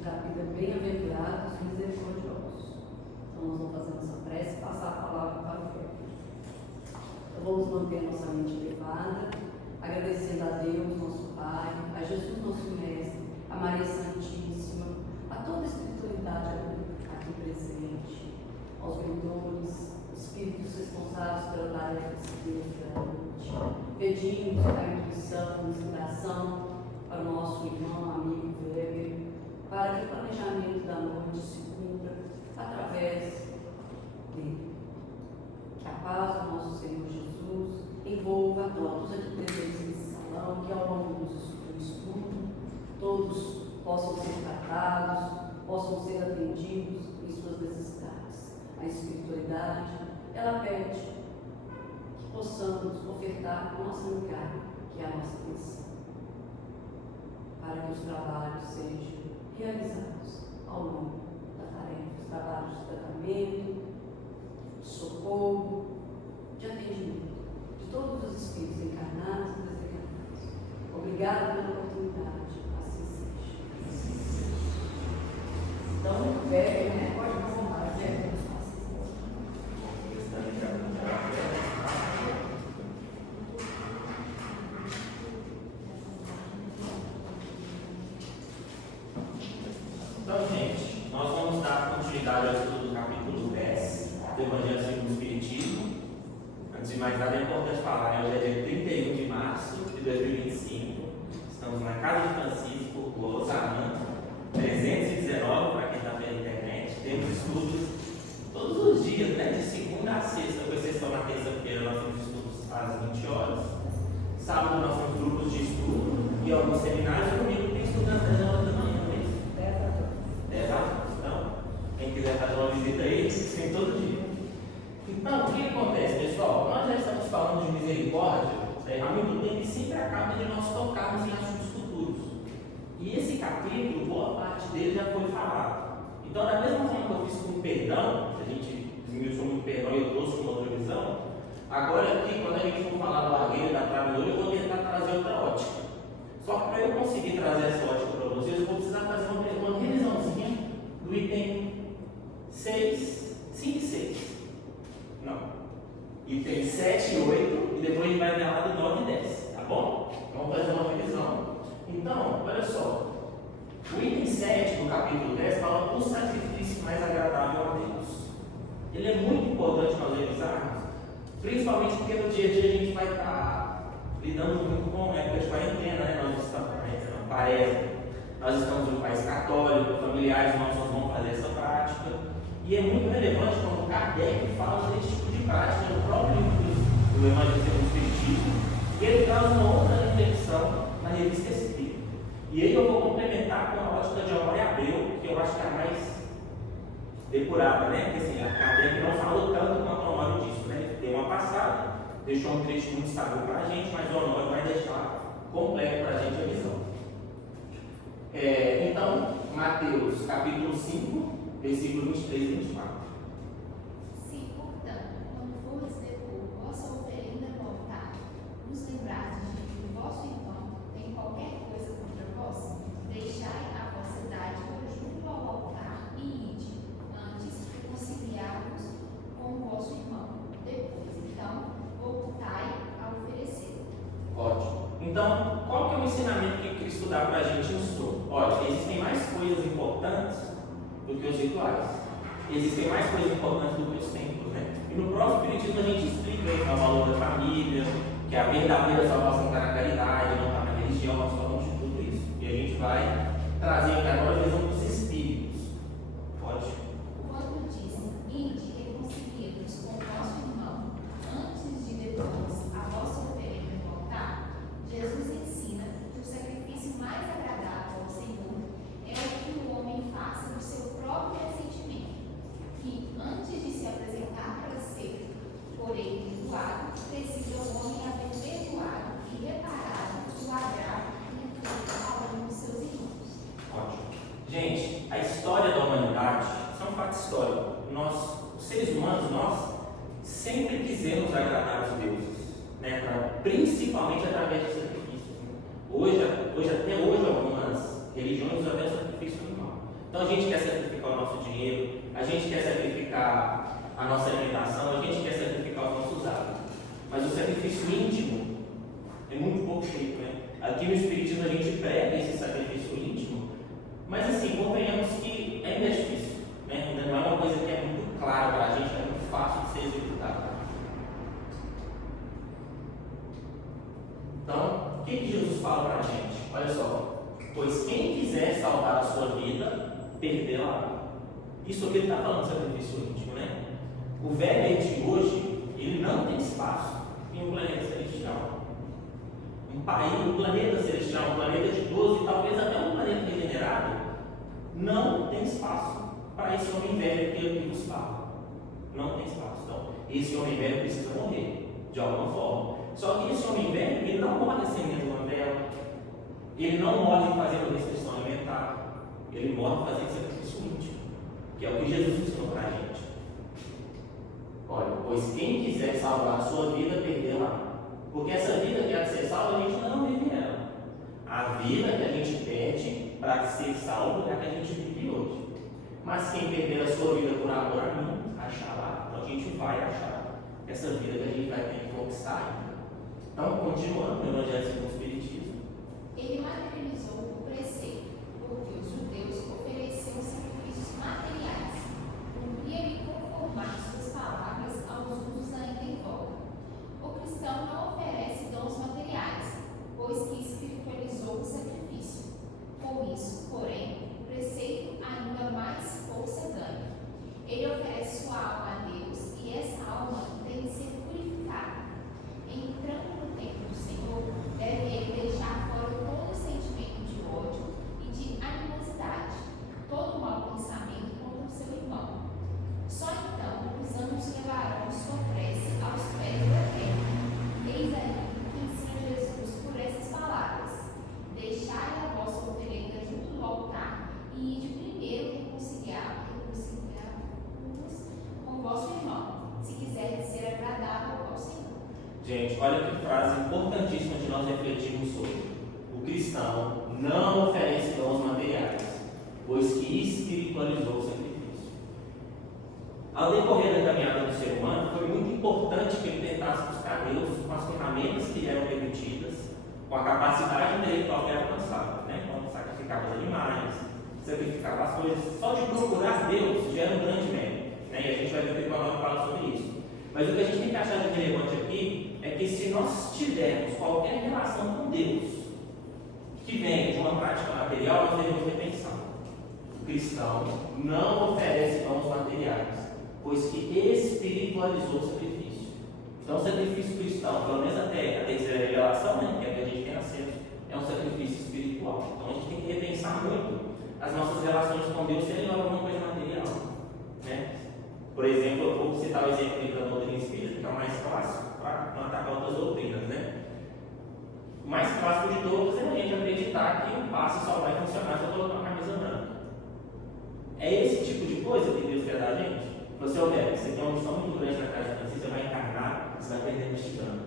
do capítulo é bem-aventurados e misericordiosos. Então nós vamos fazer nossa prece e passar a palavra para o Fred. Então vamos manter a nossa mente elevada, agradecendo a Deus, nosso Pai, a Jesus, nosso Mestre, a Maria Santíssima, a toda a espiritualidade aqui presente, aos mentores, espíritos responsáveis pela tarefa de Deus da noite. Pedimos a intuição, a inspiração para o nosso irmão, amigo Weber, para que o planejamento da noite se cumpra através dele. Que a paz do nosso Senhor Jesus envolva a todos aqui presentes nesse salão, que ao longo do estudo todos possam ser tratados, possam ser atendidos em suas necessidades. A espiritualidade, ela pede que possamos ofertar a nossa migalha, que é a nossa atenção, para que os trabalhos sejam realizados ao longo da tarefa, os trabalhos de tratamento, de socorro, de atendimento de todos os espíritos encarnados e desencarnados. Obrigada pela oportunidade, assim seja. Então, Weber, né? Pode arrumar, Weber. Então, gente, nós vamos dar continuidade ao estudo do capítulo 10 do Evangelho segundo o Espiritismo. Antes de mais nada, é importante falar, né? Hoje é dia 31 de março de 2025. Estamos na Casa de Francisco, Lausanne, 319, para quem está pela internet. Temos estudos todos os dias, né? De segunda a sexta, com exceção na terça-feira, nós temos estudos às 20 horas. Sábado, nós temos grupos de estudo e alguns seminários. Comigo tem estudo às 10 horas da manhã. Então, quem quiser fazer uma visita aí, tem todo dia. Então, o que acontece, pessoal? Nós já estamos falando de misericórdia há muito tempo e sempre acaba de nós tocarmos em assuntos futuros. E esse capítulo, boa parte dele já foi falado. Então, da mesma forma que eu fiz com o perdão, que a gente desmiuçou muito perdão e eu trouxe uma outra visão, agora aqui, quando a gente for falar do argueiro da trabalhadora, eu vou tentar trazer outra ótica. Só que para eu conseguir trazer essa ótica para vocês, eu vou precisar fazer uma revisãozinha do item 6, 5 e 6. Não. Item 7 e 8, e depois a gente vai ver lá do 9 e 10, tá bom? Vamos fazer uma revisão. Então, olha só. O item 7 do capítulo 10 fala do sacrifício mais agradável a Deus. Ele é muito importante nós revisarmos, principalmente porque no dia a dia a gente vai estar lidando muito com a época de quarentena, né? Nós estamos em um país católico, familiares nossos vão fazer essa prática, e é muito relevante quando Kardec fala desse tipo de prática no próprio livro do Evangelho segundo o Espiritismo, e ele traz uma outra reflexão na revista Espírita. E aí eu vou complementar com a ótica de Honório Abreu, que eu acho que é a mais depurada, né? Porque assim, a Kardec não falou tanto quanto o Honório disso, né? Ele deu uma passada, deixou um trecho muito estável para a gente, mas o Honório vai deixar completo para a gente a visão. Então, Mateus capítulo 5, versículo 23 e 24. Se, portanto, quando fores depor vossa oferenda voltar, nos lembrardes de que o vosso irmão tem qualquer coisa contra vós, deixai a vossa dádiva junto ao altar e ide, antes reconciliar-vos com o vosso irmão. Depois, então, voltai a oferecer. Ótimo. Então, qual que é o ensinamento que Cristo dá para a gente no estudo? Olha, existem mais coisas importantes do que os rituais. Existem mais coisas importantes do que os templos, né? E no próprio Espiritismo a gente explica aí, o valor da família, que a verdadeira salvação está na caridade, não está na religião, nós falamos de tudo isso. E a gente vai trazer aqui agora a visão dos espíritos. Pode? Quando diz, ide reconciliar-vos com o vosso irmão, antes de depois a vossa oferenda voltar, Jesus ensina que o sacrifício mais agradável ao Senhor é o que o homem faça do seu próprio ressentimento, que antes de se apresentar para ser por ele perdoado, precisa o homem haver perdoado e reparado o agravo que infligiu a um dos seus irmãos. Ótimo. Gente, a história da humanidade, isso é um fato histórico. Nós, os seres humanos, nós sempre quisemos agradar os deuses, né? Principalmente através de sacrifícios. Né? Até hoje, algumas religiões usam até o sacrifício animal. Então a gente quer sacrificar o nosso dinheiro, a gente quer sacrificar a nossa alimentação, a gente quer sacrificar os nossos hábitos. Mas o sacrifício íntimo é muito pouco feito, né? Aqui no Espiritismo a gente prega esse sacrifício íntimo, mas assim, convenhamos que ainda é difícil, né? Ainda não é uma coisa que é muito clara para a gente, é muito fácil de ser executada. Então, o que Jesus fala para a gente? Olha só, pois quem quiser salvar a sua vida, perdê-la. Isso aqui ele está falando de sacrifício íntimo, né? O velho de hoje, ele não tem espaço em um planeta celestial. Um planeta celestial, um planeta de 12, talvez até um planeta regenerado, não tem espaço para esse homem velho que ele nos fala. Não tem espaço. Então, esse homem velho precisa morrer, de alguma forma. Só que esse homem velho, ele não morre acendendo uma vela, ele não morre fazendo restrição alimentar, ele morre fazendo sacrifício íntimo, que é o que Jesus ensinou para a gente. Olha, pois quem quiser salvar a sua vida, perdê-la. Porque essa vida que há de ser salva, a gente não vive ela. A vida que a gente perde para ser salvo é a que a gente vive hoje. Mas quem perder a sua vida por amor a mim, achará. Então a gente vai achar essa vida que a gente vai ter que conquistar ainda. Então, continuando no Evangelho segundo o Espiritismo. Ele materializou o preceito, porque os judeus ofereciam sacrifícios materiais. Cumpria-lhe conformar suas palavras aos usos ainda em voga. O cristão não oferece dons materiais, pois que espiritualizou o sacrifício. Com isso, porém, o preceito ainda mais força ganha. Ele oferece sua alma a Deus e essa alma tem de ser purificada. Entrando no templo do Senhor, deve ele deixar fora todo sentimento de ódio e de animosidade, todo mau pensamento contra o seu irmão. Só então os anjos levarão sua prece aos pés da terra. Eis aí que ensina Jesus por essas palavras: deixai a vossa oferenda junto do altar e ide primeiro reconciliar-vos com o vosso irmão, se quiserem ser agradável ao Senhor. Gente, olha que frase importantíssima de nós refletirmos sobre. O cristão não oferece dons materiais, pois que espiritualizou o sacrifício. Ao decorrer da caminhada do ser humano, foi muito importante que ele tentasse buscar Deus com as ferramentas que lhe eram permitidas, com a capacidade intelectual que era alcançada, né? Então, sacrificava os animais, sacrificava as coisas. Só de procurar Deus já era um grande mérito, né? E a gente vai ver o que o Paulo fala sobre isso. Mas o que a gente tem que achar de relevante aqui é que se nós tivermos qualquer relação com Deus que venha de uma prática material, nós devemos repensar. O cristão não oferece dons materiais, pois que espiritualizou o sacrifício. Então, o sacrifício cristão, pelo menos até a terceira revelação, né, que é a que a gente tem acesso, é um sacrifício espiritual. Então, a gente tem que repensar muito as nossas relações com Deus se ele não é alguma coisa material, né? Por exemplo, eu vou citar o exemplo da doutrina espírita, que é o mais clássico, para não atacar outras doutrinas, né? O mais clássico de todos é a gente acreditar que um passe só vai funcionar se eu colocar uma camisa branca. É esse tipo de coisa que Deus quer da gente? Você olha, você tem uma missão muito grande na casa de Francisco, você vai encarnar, você vai aprender mexicano.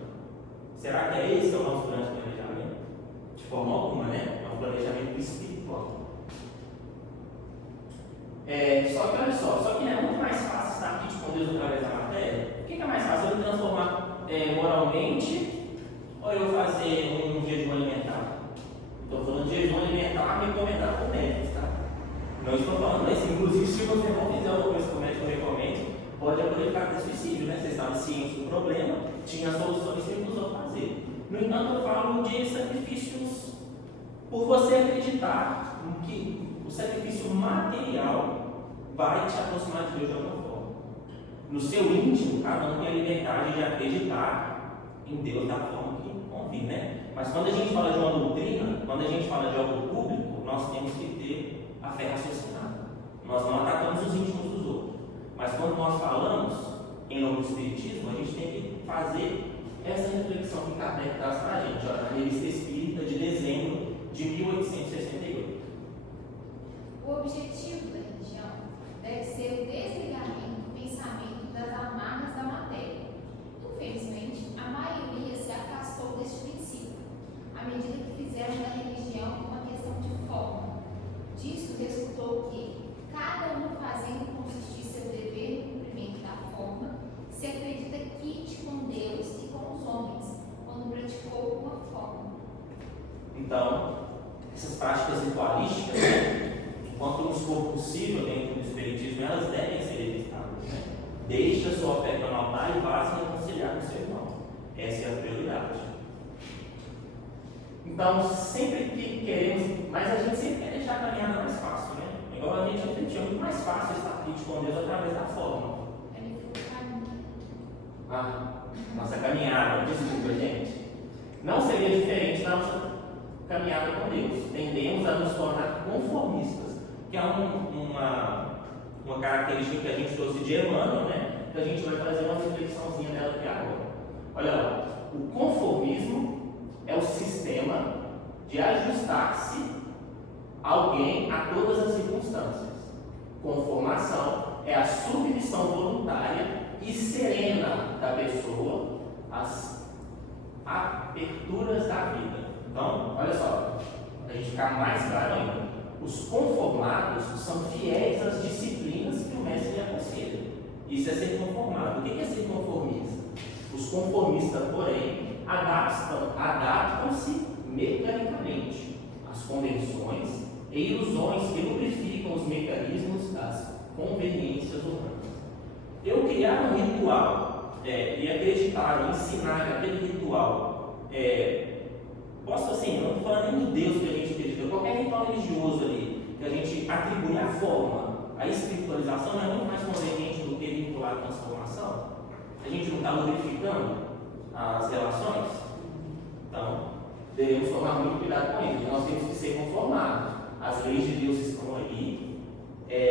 Será que é esse o nosso grande planejamento? De forma alguma, né? É um planejamento espiritual. Só que olha só que é muito mais fácil estar aqui com Deus através da matéria. O que é mais fácil? Eu me transformar moralmente ou eu fazer um jejum alimentar? Estou falando de jejum alimentar recomendado por médicos, tá? Não estou falando isso. Inclusive, se você não fizer uma coisa que o médico recomenda, pode aplicar para suicídio, né? Você estava ciente do problema, tinha soluções e recusou fazer. No entanto, eu falo de sacrifícios por você acreditar que o sacrifício material vai te aproximar de Deus de alguma forma. No seu íntimo, cada um tem a liberdade de acreditar em Deus da forma que convém, né? Mas quando a gente fala de uma doutrina, quando a gente fala de algo público, nós temos que ter a fé raciocinada. Nós não atacamos os íntimos dos outros. Mas quando nós falamos em nome do Espiritismo, a gente tem que fazer essa reflexão que Kardec traz para a gente, na Revista Espírita de dezembro de 1868. O objetivo da religião deve ser o desligamento do pensamento das amarras da matéria. Infelizmente, a maioria se afastou deste princípio, à medida que fizeram da religião uma questão de forma. Disso resultou que, Então, essas práticas ritualísticas, né, enquanto nos for possível dentro do Espiritismo, elas devem ser evitadas. Né? Deixe a sua oferta no altar e vá se reconciliar com o seu irmão. Essa é a prioridade. Então, sempre que queremos, mas a gente sempre quer deixar a caminhada mais fácil, né? Igual a gente refletiu, é muito mais fácil estar triste com Deus através da forma. Nossa caminhada, desculpa, gente. Não seria diferente da nossa caminhada com Deus. Tendemos a nos tornar conformistas, que é uma característica que a gente trouxe de Emmanuel, né? Que a gente vai fazer uma reflexãozinha dela aqui agora. Olha lá, o conformismo é o sistema de ajustar-se alguém a todas as circunstâncias. Conformação é a submissão voluntária e serena da pessoa às aperturas da vida. Então, olha só, para a gente ficar mais claro ainda, os conformados são fiéis às disciplinas que o mestre lhe aconselha. Isso é ser conformado. O que é ser conformista? Os conformistas, porém, adaptam-se mecanicamente às convenções e ilusões que lubrificam os mecanismos das conveniências humanas. Eu criar um ritual e acreditar, ensinar que aquele ritual posso assim, não estou falando nem do Deus que a gente acredita, qualquer ritual religioso ali, que a gente atribui a forma, a espiritualização não é muito mais conveniente do que vincular a transformação. A gente não está lubrificando as relações. Então, devemos tomar muito cuidado com isso. Nós temos que ser conformados. As leis de Deus estão aí,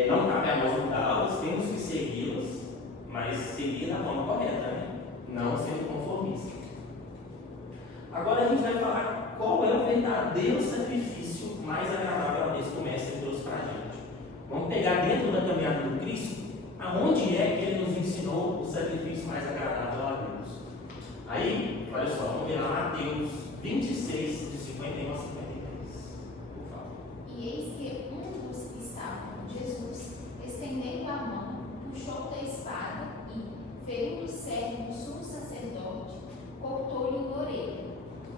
não cabe a nós mudá-las, temos que segui-las, mas seguir da forma correta, né? Não ser conformista. Agora a gente vai falar qual é o verdadeiro sacrifício mais agradável a Deus que o Mestre trouxe para a gente. Vamos pegar dentro da caminhada do Cristo, aonde é que ele nos ensinou o sacrifício mais agradável a Deus. Aí, olha só, vamos ver lá Mateus 26, de 51 a 53. Por favor. E eis que um dos que estavam com Jesus, estendendo a mão, puxou da espada e, ferindo o servo do sumo sacerdote, cortou-lhe a orelha.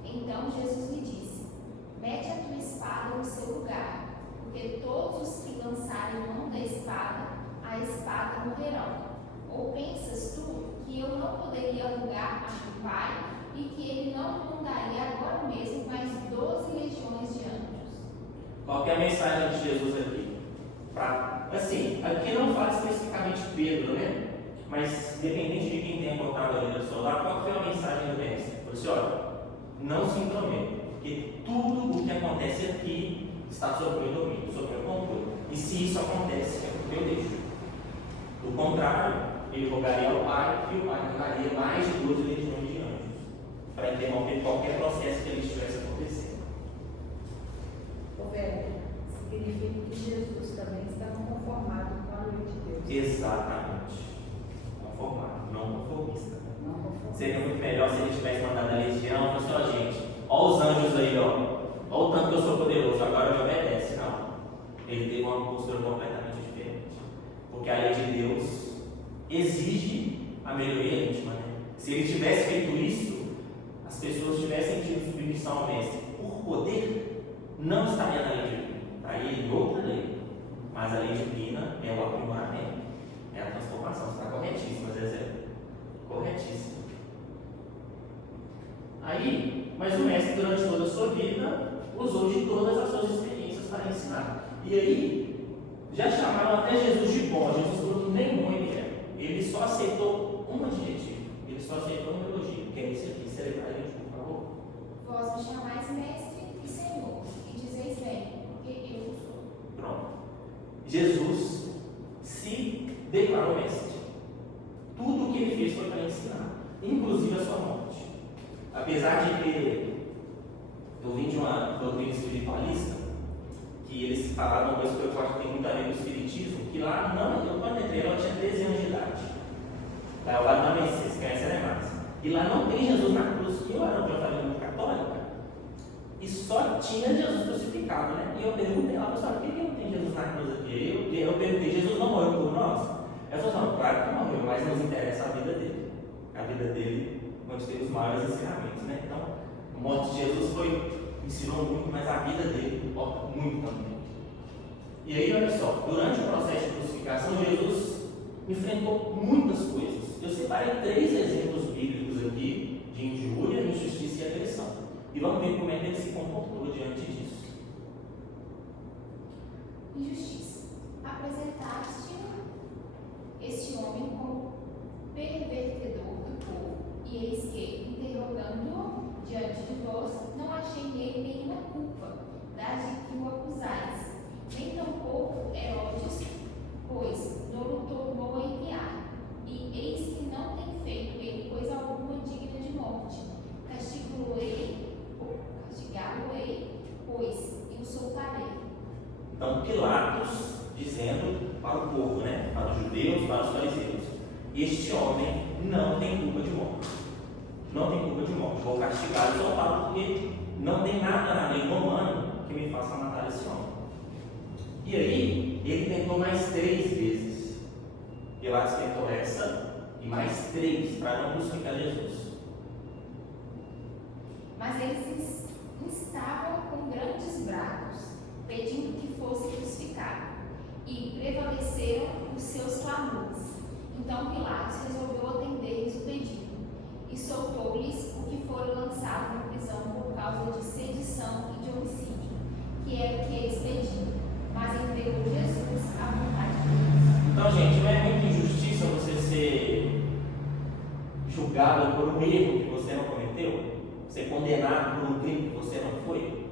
Então Jesus lhe disse: mete a tua espada no seu lugar, porque todos os que lançarem mão da espada, a espada morrerão. Ou pensas tu que eu não poderia rogar a meu Pai e que ele não me mandaria agora mesmo mais 12 legiões de anjos? Qual que é a mensagem de Jesus aqui? Assim, aqui não fala especificamente Pedro, né? Mas dependente de quem tenha colocado ali no celular, qual foi a mensagem do mestre? Ele falou assim: olha, não se intrometa, porque tudo o que acontece aqui está sob o meu domínio, sob o meu controle. E se isso acontece, é porque eu deixo. Do contrário, ele rogaria ao Pai e o Pai mandaria mais de 12 legiões de anjos para interromper qualquer processo que ele estivesse acontecendo. Significa que Jesus também estava conformado com a lei de Deus. Exatamente. Conformado, não conformista. Não conformado. Seria muito melhor se ele tivesse mandado a legião, falou assim: ó, gente, ó os anjos aí, ó o tanto que eu sou poderoso, agora me obedece. Não. Ele teve uma postura completamente diferente. Porque a lei de Deus exige a melhoria íntima, né? Se ele tivesse feito isso, as pessoas tivessem tido submissão ao mestre por poder, não estaria na lei divina, estaria em outra lei. Mas a lei divina é o aprimoramento, é a transformação. Está corretíssimo, Zezé. Corretíssimo. Aí, mas o mestre, durante toda a sua vida, usou de todas as suas experiências para ensinar. E aí, já chamaram até Jesus de bom. Jesus falou que nem bom ele é. Ele só aceitou um adjetivo, ele só aceitou um elogio, que é esse aqui. Celebrar a gente, por favor. Vós me chamais mestre e Senhor, e dizeis bem, porque eu sou. Pronto. Jesus se declarou mestre. Tudo o que ele fez foi para ensinar, inclusive a sua morte. Apesar de ter, eu vim de uma doutrina espiritualista, que eles falavam uma coisa que eu acho que tem muito a ver com o espiritismo, que lá não, eu quando entrei ela tinha 13 anos de idade. Lá é o lado da Messias, vocês conhecem, né, Márcia? E lá não tem Jesus na cruz. Eu era de uma família muito católica e só tinha Jesus crucificado, né? E eu perguntei lá, pessoal, por que não tem Jesus na cruz aqui? Eu perguntei: Jesus não morreu por nós? Ela falou: não, claro que morreu, mas nos interessa a vida dele. A vida dele, onde tem os maiores ensinamentos, né? Então, a morte de Jesus foi ensinou muito, mas a vida dele importa muito também. E aí, olha só, durante o processo de crucificação, Jesus enfrentou muitas coisas. Eu separei 3 exemplos bíblicos aqui de injúria, injustiça e agressão. E vamos ver como é que ele se comportou diante disso. Injustiça. Apresentaste este homem como pervertedor do povo, e eis que, interrogando-o diante de vós, não achei nele nenhuma culpa, da de que o acusais, nem tampouco Herodes, pois não o tornou a enviar, e eis que não tem feito ele coisa alguma digna de morte. Castigá-lo-ei, pois, e o soltarei. Então, Pilatos dizendo para o povo, né, para os judeus, para os fariseus: este homem não tem culpa de morte. Não tem culpa de morte. Vou castigar e soltá-lo, porque não tem nada na lei romana que me faça matar esse homem. E aí, ele tentou mais 3 vezes. Pilatos tentou essa e mais 3 para não crucificar Jesus. Mas eles instavam com grandes brados, pedindo que fosse crucificado, e prevaleceram os seus clamores. Então Pilatos resolveu atender-lhes o pedido, e soltou-lhes o que fora lançado na prisão por causa de sedição e de homicídio, que era o que eles pediam, mas entregou Jesus à vontade de Deus. Então, gente, não é muita injustiça você ser julgado por um erro que você não cometeu? Ser condenado por um crime que você não foi?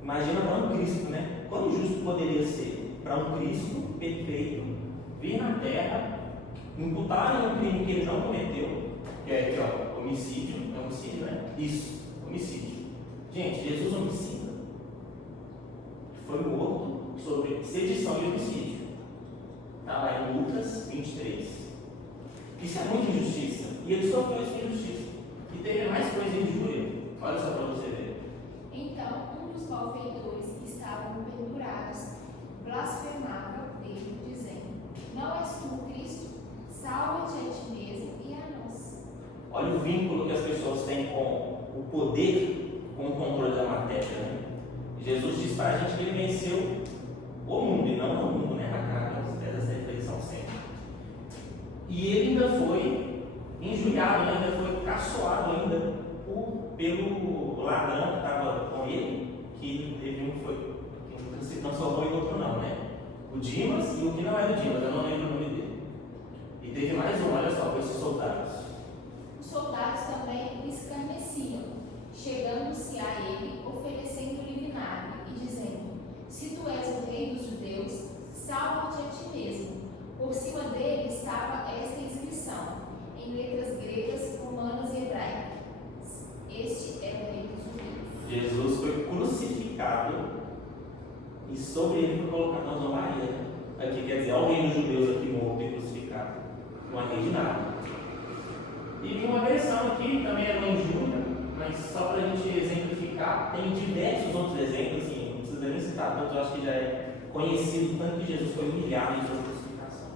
Imagina para um Cristo, né? Quão injusto poderia ser para um Cristo perfeito vir na terra, imputar um crime que ele não cometeu, que é aqui, ó, homicídio, é homicídio, né? Isso, homicídio. Gente, Jesus homicida. Foi morto sobre sedição e homicídio. Está lá em Lucas 23. Isso é muita injustiça. E ele sofreu essa injustiça. E teve mais coisa em injúria. Olha só para você ver. Então um dos malfeitores que estavam pendurados blasfemava dele, dizendo: não és tu o Cristo? Salva-te a ti mesmo e a nós. Olha o vínculo que as pessoas têm com o poder, com o controle da matéria, né? Jesus diz para a gente que ele venceu o mundo e não o mundo, né? Essa reflexão sempre. E ele ainda foi injuriado, ainda foi caçoado ainda pelo ladrão que estava com ele, que teve que se transformou em outro não, né? O Dimas e o que não era o Dimas, eu não lembro o nome dele. E teve mais um, olha só, com esses soldados. Os soldados também o escarneciam, chegando-se a ele, oferecendo-lhe vinagre e dizendo: se tu és o rei dos judeus, salva-te a ti mesmo. Por cima dele estava esta inscrição, em letras gregas, romanas e hebraicas: este é o rei dos judeus. Jesus foi crucificado e sobre ele foi colocado uma Maria. Aqui quer dizer, olha o rei dos judeus aqui morto e crucificado. Não é rei de nada. E uma versão aqui também é uma injúria, mas só para a gente exemplificar, tem diversos outros exemplos, assim, não precisa nem citar todos, eu acho que já é conhecido tanto que Jesus foi humilhado em sua crucificação.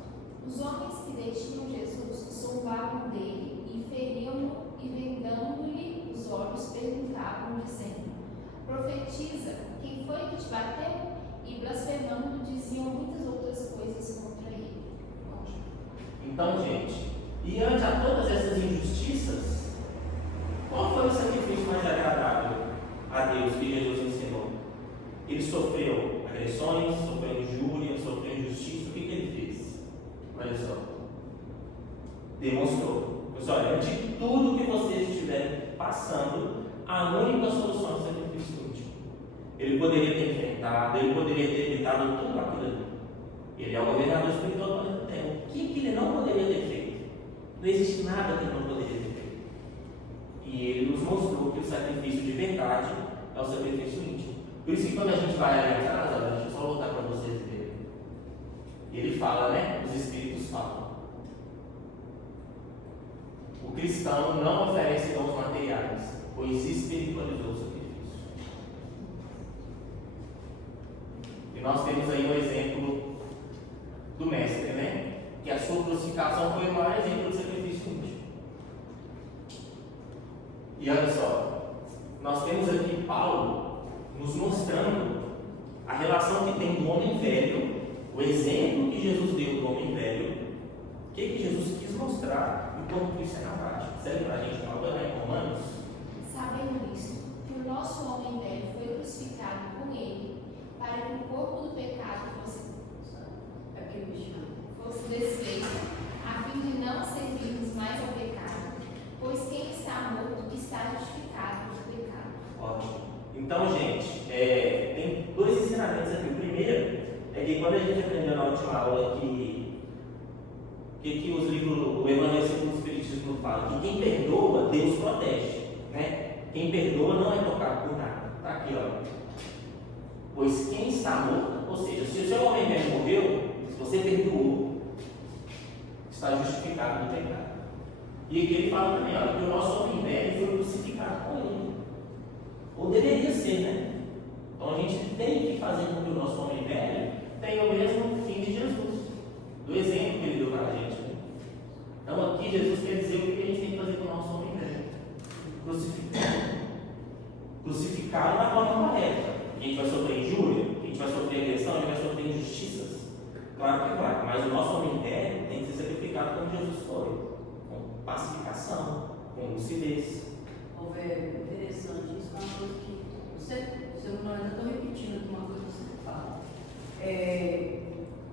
Os homens que deixiam Jesus zombavam dele e feriam-no, e vendando-lhe os olhos perguntavam, dizendo: profetiza, quem foi que te bateu? E blasfemando diziam muitas outras coisas contra ele. Então, gente, diante a todas essas injustiças, qual foi o sacrifício mais agradável a Deus que Jesus ensinou? Ele sofreu agressões, sofreu injúria, sofreu injustiça. O que ele fez? Olha só. Demonstrou. Pessoal, diante de tudo que vocês estiverem passando, a única solução é o sacrifício último. Ele poderia ter enfrentado, ele poderia ter evitado tudo aquilo ali. Ele é o governador espiritual do planeta Terra. O que ele não poderia ter feito? Não existe nada que ele não poderia ter feito. E ele nos mostrou que o sacrifício de verdade é o sacrifício íntimo. Por isso que quando a gente vai ali atrás, deixa eu só voltar para vocês verem. Ele fala, né? Os Espíritos falam. O cristão não oferece dons materiais, pois espiritualizou o sacrifício. E nós temos aí um exemplo do Mestre, né? Que a sua crucificação foi o maior exemplo de sacrifício íntimo. E olha só, nós temos aqui Paulo nos mostrando a relação que tem do homem velho, o exemplo que Jesus deu do homem velho, o que Jesus quis mostrar enquanto Cristo é na prática. Serve para a gente uma coisa lá em Romanos? Sabendo isto, que o nosso homem velho foi crucificado com ele, para que o corpo do pecado fosse desfeito, a fim de não servirmos mais ao pecado, pois quem está morto está justificado do pecado. Ótimo. Então, gente, tem dois ensinamentos aqui. O primeiro é que quando a gente aprendeu na última aula que os livros, o Evangelho segundo o Espiritismo fala, que quem perdoa, Deus protege, né? Quem perdoa não é tocado por nada. Está aqui, ó. Pois quem está morto, ou seja, se o seu homem velho morreu, se você perdoou, está justificado no pecado. E aqui ele fala também, olha, que o nosso homem velho foi crucificado com ele. Ou deveria ser, né? Então a gente tem que fazer com que o nosso homem velho tenha o mesmo fim de Jesus, do exemplo que ele deu para a gente. Né? Então aqui Jesus quer dizer o que a gente tem que fazer com o nosso homem velho: crucificá-lo na forma correta. A gente vai sofrer injúria, a gente vai sofrer agressão, a gente vai sofrer injustiças. Claro que vai, mas o nosso homem velho tem que ser sacrificado como Jesus foi, com pacificação, com lucidez. É interessante, isso é uma coisa que você não ainda estou repetindo aqui uma coisa que você fala.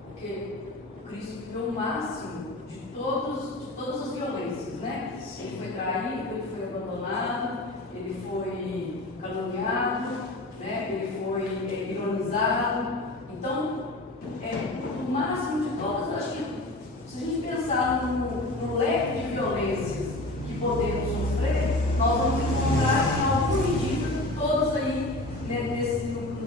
Porque Cristo viveu o máximo de todas as violências, né? Ele foi traído, ele foi abandonado, ele foi caluniado, né? Ele foi ironizado. Então, o máximo de todas, acho que se a gente pensar no leque de violências que podemos sofrer, nós vamos encontrar em alguma medida todos aí, né,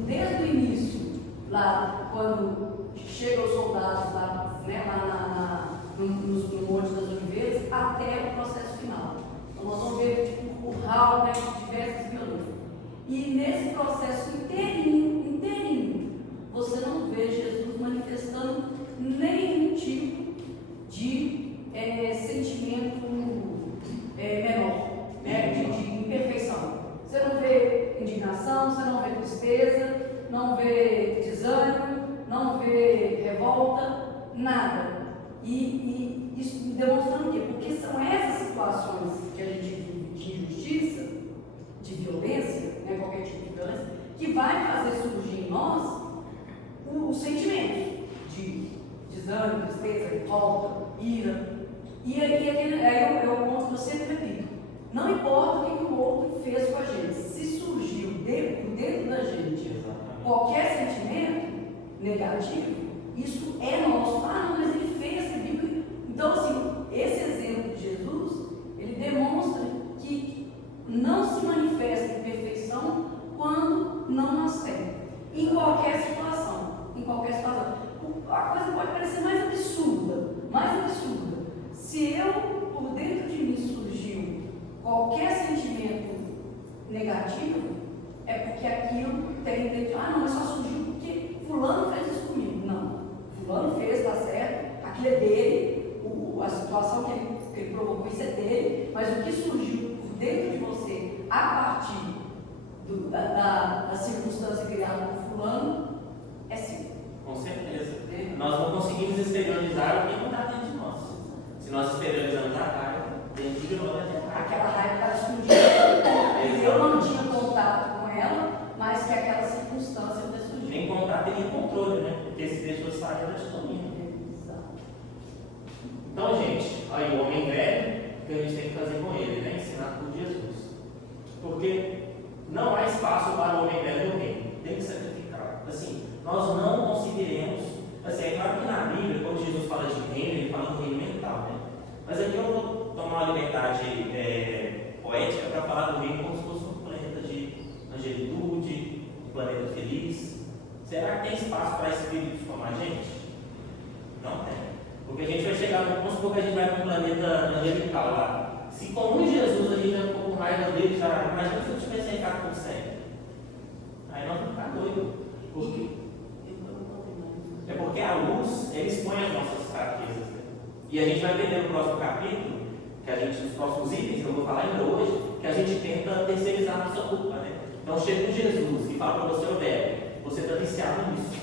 desde o início, lá quando chegam os soldados lá, né, no Monte das Oliveiras, até o processo final. Então nós vamos ver tipo, o ralo, né, de diversas violências. E nesse processo inteirinho, você não vê Jesus manifestando nenhum tipo de sentimento menor, né, de imperfeição. Você não vê indignação, você não vê tristeza, não vê desânimo, não vê revolta, nada. E isso demonstrando o quê? Porque são essas situações que a gente vive de injustiça, de violência, né, qualquer tipo de violência, que vai fazer surgir em nós os sentimentos de desânimo, tristeza, revolta, ira. E aí eu ponto que eu sempre repito: não importa o que o outro fez com a gente, se surgiu dentro da gente qualquer sentimento negativo, isso é nosso. Ah, não, mas ele fez, você viu que... Então, assim, esse exemplo de Jesus, ele demonstra que não se manifesta em perfeição quando não nós temos. Em qualquer situação. A coisa pode parecer mais absurda. Se por dentro de mim surgiu qualquer sentimento negativo, é porque aquilo tem dentro. Ah, não, mas só surgiu porque fulano fez isso comigo. Não, fulano fez, está certo, aquilo é dele, a situação que ele provocou, isso é dele, mas o que surgiu dentro de você a partir da circunstância criada por fulano é seu. Com certeza. Nós não conseguimos exteriorizar o que não está dentro de nós. Se nós exteriorizamos a raiva, dentro de nós é a raiva. Aquela raiva estava escondida. Eu não tinha contato com ela, mas que aquela circunstância me surgiu. Nem contato e nem controle, né? Porque se deixou sair, ela te domina. Então, gente, aí o homem velho, o que a gente tem que fazer com ele, né? Ensinar por Jesus. Porque não há espaço para o homem velho no reino. Tem que sacrificar. Assim, nós não conseguiremos. Assim, é claro que na Bíblia, quando Jesus fala de reino, ele fala do reino mental, né? Mas aqui eu vou tomar uma liberdade poética para falar do reino como se fosse um planeta de angelitude, um planeta feliz. Será que tem espaço para espíritos como a gente? Não tem. Porque a gente vai chegar, vamos supor que a gente vai para um planeta angelical lá. Se com um Jesus a gente já ficou com raiva dele, já imagina se eu tivesse sentado com 100. Aí nós vamos ficar doidos. Por quê? É porque a luz, ela expõe as nossas fraquezas. Né? E a gente vai ver no próximo capítulo, que a gente, nos próximos itens, eu vou falar ainda hoje, que a gente tenta terceirizar a nossa culpa, né? Então chega com Jesus e fala para você, ô velho, você está viciado nisso.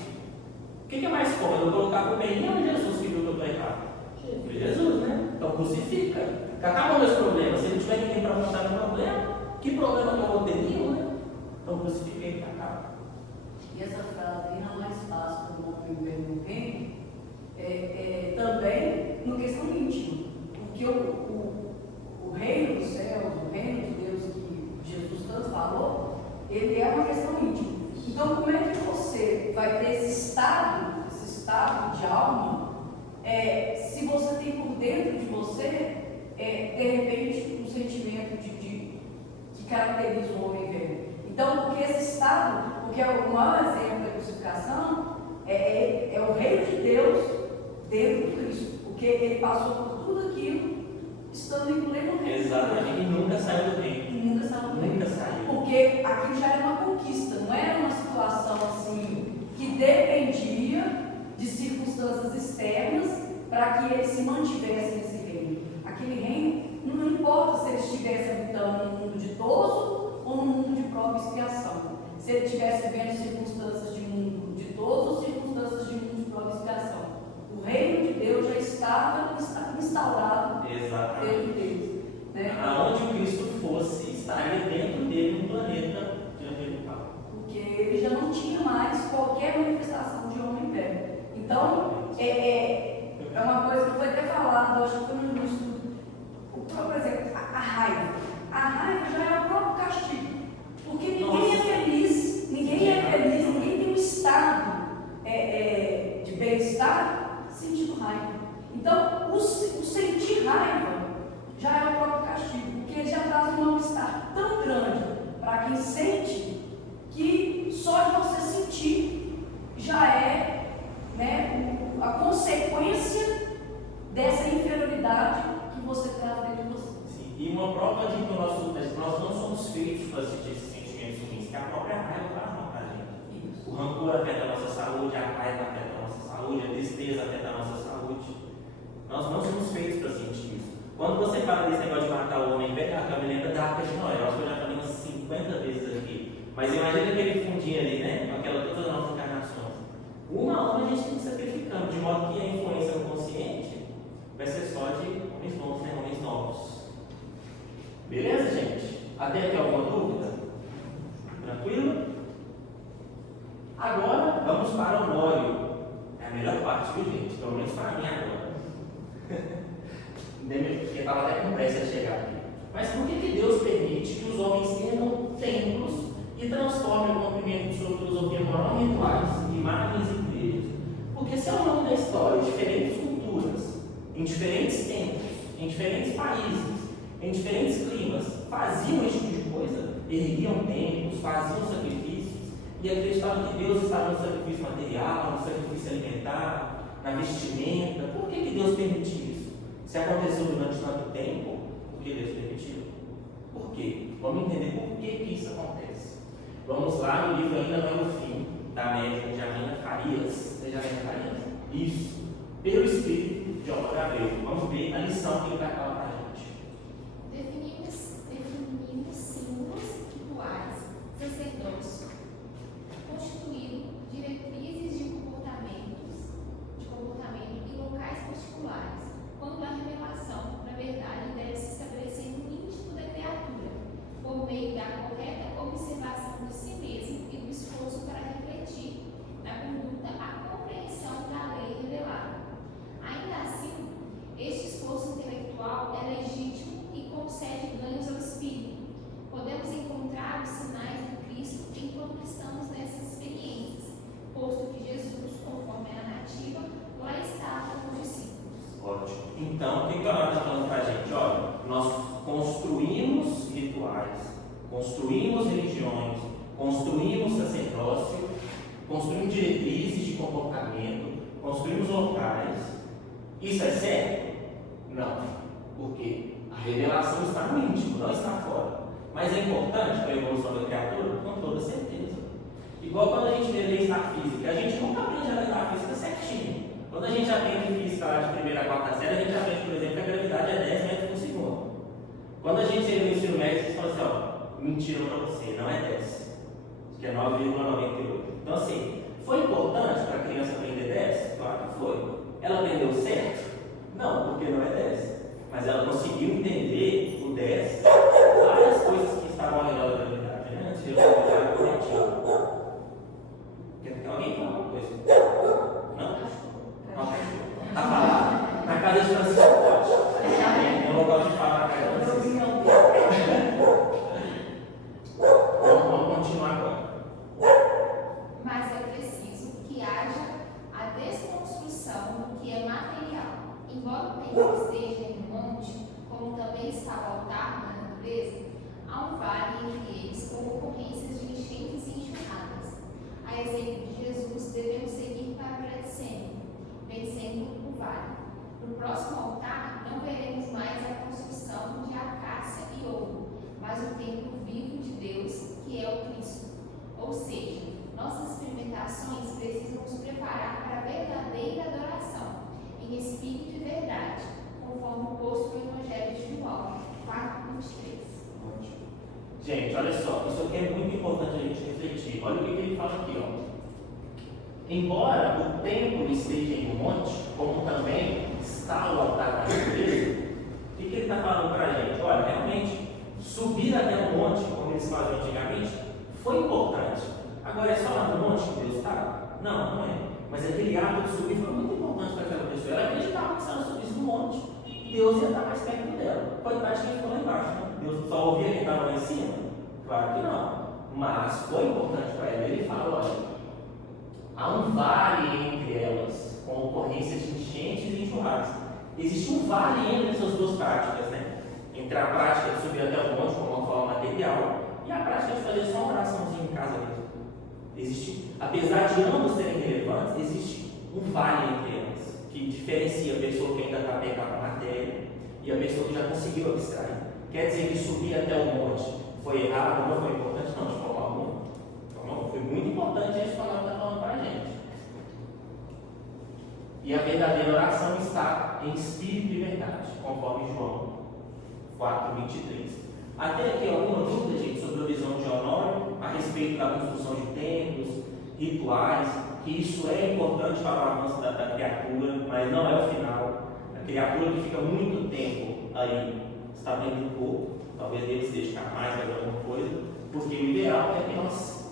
O que é mais cômodo? Eu colocar para o bem, não é Jesus que viu que eu estou errado. Foi Jesus, né? Então crucifica. Acabam meus problemas. Se não tiver ninguém para montar no problema, que problema que eu vou ter nenhum, né? Então crucifica e acaba. E essa frase aí, não mais fácil do homem ver no reino, também no questão íntima. Porque o reino dos céus, o reino de Deus que Jesus tanto falou, ele é uma questão íntima. Então, como é que você vai ter esse estado de alma, se você tem por dentro de você, de repente, um sentimento que caracteriza o homem velho? Então, porque esse estado, porque o maior exemplo da crucificação é o reino de Deus dentro de Cristo, porque ele passou por tudo aquilo estando em pleno reino. Exatamente, e nunca saiu do reino. E nunca saiu do reino. Nunca saiu. Porque aquilo já era uma conquista, não era uma situação assim que dependia de circunstâncias externas para que ele se mantivesse nesse reino. Aquele reino, não importa se ele estivesse habitando num mundo ditoso ou num mundo de prova e expiação. Se ele estivesse vivendo circunstâncias de mundo ditoso ou circunstâncias de mundo de prova e expiação. O reino de Deus já estava instaurado dentro deles. Né? Aonde o Cristo fosse, estaria dentro dele no planeta diante do Pai. Porque ele já não tinha mais qualquer manifestação de homem velho. Então, é uma coisa que foi até falado, acho que foi no estudo. Por exemplo, a raiva. A raiva já é o próprio castigo. Porque ninguém é feliz, ninguém tem um estado de bem-estar sentindo raiva. Então, o sentir raiva já é o próprio castigo, porque ele já traz um mal-estar tão grande para quem sente que só de você sentir já é, né, a consequência dessa inferioridade que você traz dentro de você. Sim. E uma prova de que nós não somos feitos para sentir esses sentimentos ruins, que a própria raiva faz mal para a gente. Isso. O rancor afeta a nossa saúde, a raiva afeta a nossa saúde, a tristeza afeta a nossa saúde. Nós não somos feitos para sentir isso. Quando você fala desse negócio de matar o homem velho, eu me lembro da Arca de Noé. Eu acho que eu já falei umas 50 vezes aqui. Mas imagina aquele fundinho ali, né? Com todas as nossas encarnações. Uma alma a gente tem que sacrificando, de modo que a influência no consciente vai ser só de homens bons, né? Homens novos. Beleza, gente? Até aqui alguma dúvida? Tranquilo? Agora vamos para o óleo. É a melhor parte, viu, gente? Pelo menos para mim agora. Porque estava até com pressa de chegar aqui. Mas por que Deus permite que os homens erram templos e transformem o cumprimento de sua filosofia moral em rituais, imagens e igrejas? Porque se ao longo da história, diferentes culturas, em diferentes tempos, em diferentes países, em diferentes climas, faziam esse tipo de coisa, erguiam templos, faziam sacrifícios e acreditavam que Deus estava no sacrifício material, no sacrifício alimentar, na vestimenta. Por que Deus permitiu isso? Se aconteceu durante tanto tempo, por que Deus permitiu? Por quê? Vamos entender por que isso acontece. Vamos lá no livro Ainda Não é o Fim, da médica Jamina Farias. Você já leu Farias? Isso. Pelo Espírito de Autor Abreu. Vamos ver a lição que ele vai falar para a gente. Definimos símbolos rituais, sacerdócio, constituindo diretrizes de comportamento e locais particulares, quando a revelação, na verdade, deve se estabelecer no íntimo da criatura, por meio da correta observação de si mesmo e do esforço para refletir na conduta a compreensão da lei revelada. Ainda assim, este esforço intelectual é legítimo e concede ganhos ao espírito. Podemos encontrar os sinais do Cristo enquanto estamos nessas experiências, posto que Jesus, conforme a narrativa, lá estava com os discípulos. Ótimo. Então, o que a Ana está falando para a gente? Olha, nós construímos rituais, construímos religiões, construímos sacerdócio, construímos diretrizes de comportamento, construímos locais. Isso é certo? Não. Por quê? A revelação está no íntimo, não está fora. Mas é importante para a evolução da criatura? Com toda certeza. Igual quando a gente vê leis da física, a gente nunca aprende a lei da física certinho. Quando a gente aprende física lá de primeira a quarta série, a gente aprende, por exemplo, que a gravidade é 10 metros por segundo. Quando a gente chega no ensino médio, a gente fala assim, ó, mentira para você, não é 10. que é 9,98. Então, assim, foi importante para a criança aprender 10? Claro que foi. Ela aprendeu certo? Não, porque não é 10. Mas ela conseguiu entender o 10, várias coisas que estavam ao redor da realidade, né? Antes de eu olhar corretivo. Quer alguém falar uma coisa? Não? Não. Tá falado. Na casa de Francisco pode. Eu não gosto de falar na casa de Francisco. Vamos continuar agora. Mas é preciso que haja a desconstrução do que é material. Embora o templo esteja em um monte, como também está o altar na natureza, há um vale entre eles com ocorrências de enchentes e enxurradas. A exemplo de Jesus, devemos seguir para Getsemane, vencendo o vale. No próximo altar, não veremos mais a construção de acácia e ouro, mas o templo vivo de Deus, que é o Cristo. Ou seja, nossas experimentações precisam nos preparar para a verdadeira adoração, em espírito e verdade, conforme posto no Evangelho de João 4:23. Gente, olha só, isso aqui é muito importante a gente refletir. Olha o que ele fala aqui, ó. Embora o templo esteja em um monte, como também está o altar da natureza, o que ele está falando para a gente? Olha, realmente, subir até o monte, como eles faziam antigamente, foi importante. Agora é só lá no monte que Deus está? Não, não é. Mas aquele ato de subir foi muito importante para aquela pessoa. Ela acreditava que se ela subisse no monte, Deus ia estar mais perto dela. Coitado de quem ficou lá embaixo, né? Deus só ouvia quem estava lá em cima? Claro que não. Mas foi importante para ela. Ele fala, olha, há um vale entre elas, com ocorrências de enchentes e enxurradas. Existe um vale entre essas duas práticas, né? Entre a prática de subir até o monte como uma forma material e a prática de fazer só uma oraçãozinha em casa mesmo. Existe, apesar de ambos serem relevantes, existe um vale entre elas, que diferencia a pessoa que ainda está pegada na matéria e a pessoa que já conseguiu abstrair. Quer dizer que subir até o monte foi errado, não foi importante? Não, de forma alguma. Foi muito importante isso que a Palavra está falando para a gente. E a verdadeira oração está em espírito e verdade, conforme João 4:23. Até aqui alguma dúvida, gente, sobre a visão de Honório a respeito da construção de templos, rituais, que isso é importante para o avanço da criatura, mas não é o final. A criatura que fica muito tempo aí está aprendendo pouco, talvez ele se dedicar mais a alguma coisa, porque o ideal é que nós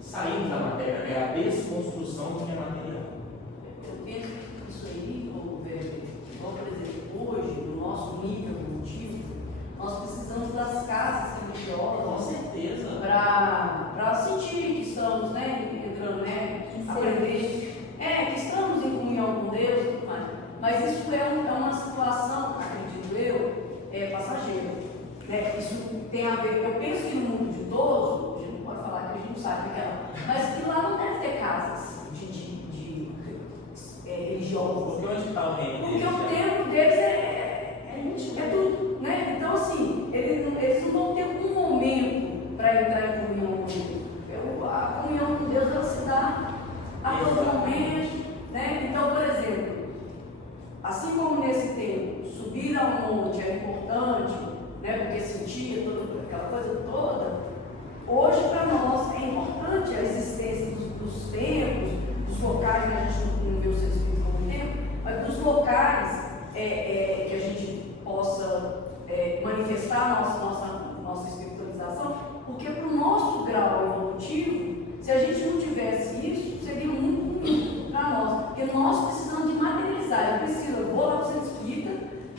saímos da matéria, é a desconstrução do que é material. Eu penso que isso aí, como por exemplo, hoje, no nosso nível evolutivo, nós precisamos das casas religiosas. Com certeza. Para sentir que estamos, né, entrando, né, aprender, que estamos em comunhão com Deus e tudo mais. Mas isso é uma situação, acredito eu, passageira. Né? Isso tem a ver, eu penso que no mundo de idoso, a gente não pode falar que a gente não sabe o que é, mas que lá não deve ter casas religiosas. Porque onde está o reino Porque deles? o tempo deles é tudo, né? Então, assim, eles não vão ter um momento para entrar em comunhão com Deus. A comunhão com Deus, ela se dá a todo momento, né? Então, por exemplo, assim como nesse tempo, subir ao monte é importante, né? Porque sentia toda aquela coisa toda, hoje para nós é importante a existência dos templos, dos locais, né? A gente não vê o seu espírito como tempo, mas dos locais que a gente possa manifestar nossa espiritualização, porque para o nosso grau evolutivo, se a gente não tivesse isso, seria muito ruim para nós, porque nós precisamos de materializar. Eu vou lá para o centro espírita,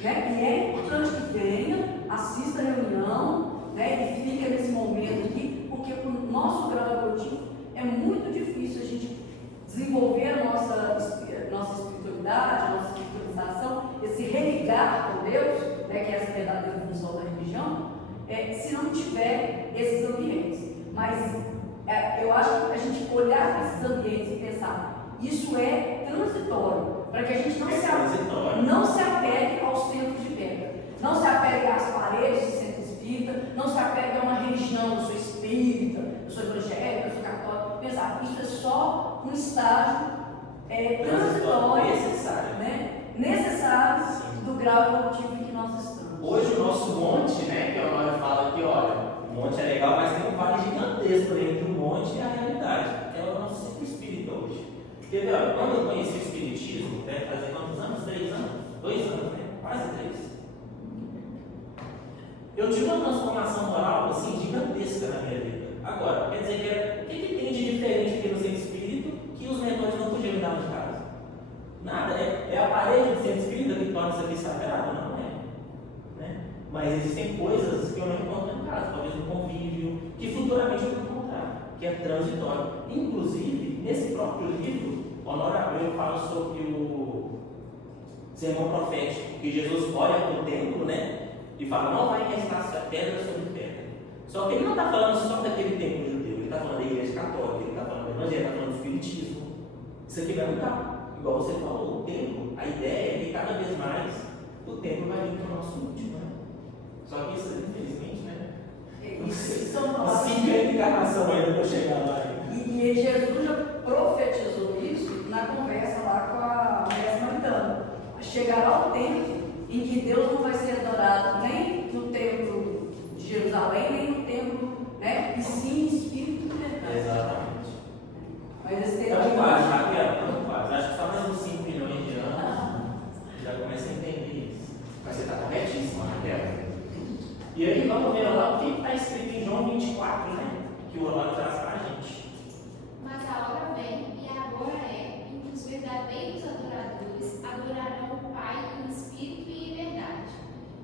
né, e é importante que venha, assista a reunião, né, e fique nesse momento aqui, porque para o nosso grau evolutivo é muito difícil a gente desenvolver a nossa espiritualidade, a nossa espiritualização, esse religar com Deus, né, que é essa verdadeira função da religião, se não tiver esses ambientes. Mas eu acho que a gente olhar para esses ambientes e pensar, isso é transitório, para que a gente não se apegue aos templos de pedra, não se apegue às paredes de centro espírita, não se apegue a uma religião, eu sou espírita, eu sou evangélica, eu sou católica. Pensar, isso é só um estágio transitório, necessário do grau evolutivo em que nós estamos. Hoje o nosso monte, né, que a Honório fala aqui, olha, o monte é legal, mas tem um vale gigantesco entre o monte e a realidade. É o nosso centro espírita hoje. Quer ver, olha, quando eu conheci o Espiritismo, deve fazer quantos anos? 3 anos? 2 anos, né? Quase 3. Eu tive uma transformação moral assim, gigantesca na minha vida. Agora, quer dizer, o que tem de diferente aqui no centro espírita que os mentores não podiam me dar de casa? Nada. É a parede do centro espírita que torna isso aqui sagrado? Não é. Né? Mas existem coisas que eu não encontro em casa, talvez no convívio, que futuramente eu vou encontrar, que é transitório. Inclusive, nesse próprio livro, Honório Abreu fala sobre o sermão profético, que Jesus olha para o templo, né? E fala, não vai restar pedra sobre pedra. Só que ele não está falando só daquele templo judeu, ele está falando da igreja católica, ele está falando do evangelho, está falando do espiritismo. Isso aqui vai mudar. Igual você falou, o templo, a ideia é que cada vez mais o templo vai vir para o nosso último, né? Só que isso, infelizmente, né? Não sei se são assim a encarnação ainda para chegar lá. E Jesus já profetizou isso na conversa lá com a mulher samaritana. Chegará o tempo em que Deus não vai ser adorado nem no templo de Jerusalém, nem no templo, né? E sim em espírito e verdade. Exatamente. Mas esse tempo. Estamos quase, Raquel, estamos quase. Acho que só mais uns 5 milhões de anos já começa a entender isso. Mas você está corretíssima, Raquel. E aí vamos ver lá o que está escrito em João 24, né? Que o Olavo traz para a gente. Mas a hora vem, e agora é, em que os verdadeiros adoradores adorarão o Pai em espírito e em verdade.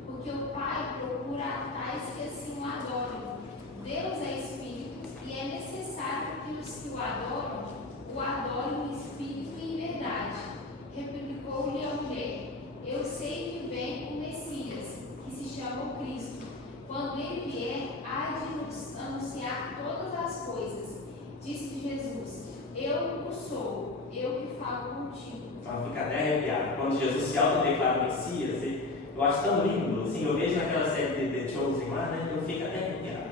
Porque o Pai procura a tais que assim o adoram. Deus é espírito e é necessário que os que o adorem em espírito e em verdade. Replicou-lhe a mulher: Eu sei que vem o Messias, que se chama o Cristo. Quando ele vier, há de nos anunciar todas as coisas. Disse Jesus: Eu o sou, eu que falo contigo. Então fica até arrepiado. Quando Jesus se autodeclara o Messias, eu acho tão lindo. Assim, eu vejo naquela série de The Chosen lá, né? Eu fico até arrepiado.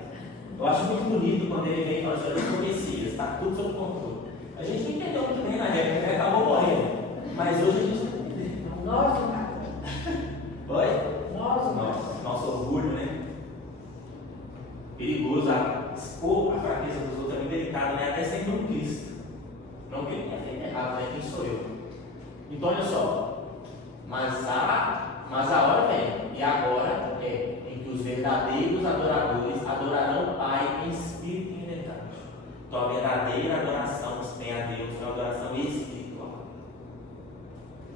Eu acho muito bonito quando ele vem e fala assim: Eu sou o Messias, está tudo sob controle. A gente não entendeu muito bem na época, né? Acabou morrendo. Mas hoje a gente está entendendo. Nós não. Oi? Nós não. Nosso orgulho, né? Perigoso, expor a fraqueza dos outros é muito delicado, né? Até sendo um Cristo. Não que ele tenha feito errado, né? Quem sou eu? Então, olha só. Mas a hora vem, e agora é em que os verdadeiros adoradores adorarão o Pai em espírito e em verdade. Então, a verdadeira adoração que se tem a Deus é uma adoração espiritual.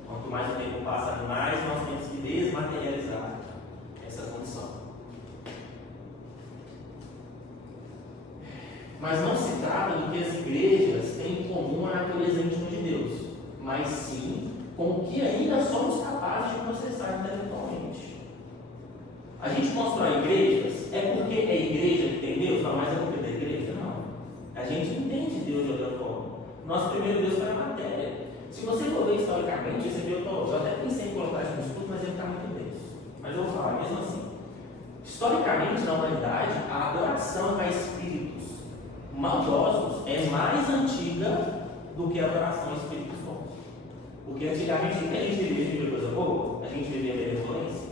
Quanto mais o tempo passa, mais nós temos que desmaterializar essa condição. Mas não se trata do que as igrejas têm em comum a natureza íntima de Deus, mas sim com o que ainda somos capazes de processar intelectualmente. A gente constrói igrejas, é porque é igreja que tem Deus? Não, mas é porque é igreja? Não. A gente entende Deus de outra forma. Nosso primeiro Deus foi a matéria. Se você for ver historicamente, você viu, eu até pensei em colocar isso no estudo, mas ia ficar muito denso. Mas eu vou falar mesmo assim. Historicamente, na humanidade, a adoração a espíritos maldosos é mais antiga do que a adoração a espíritos bons. Porque antigamente o que a gente vivia coisa boa? A gente vivia benevolência?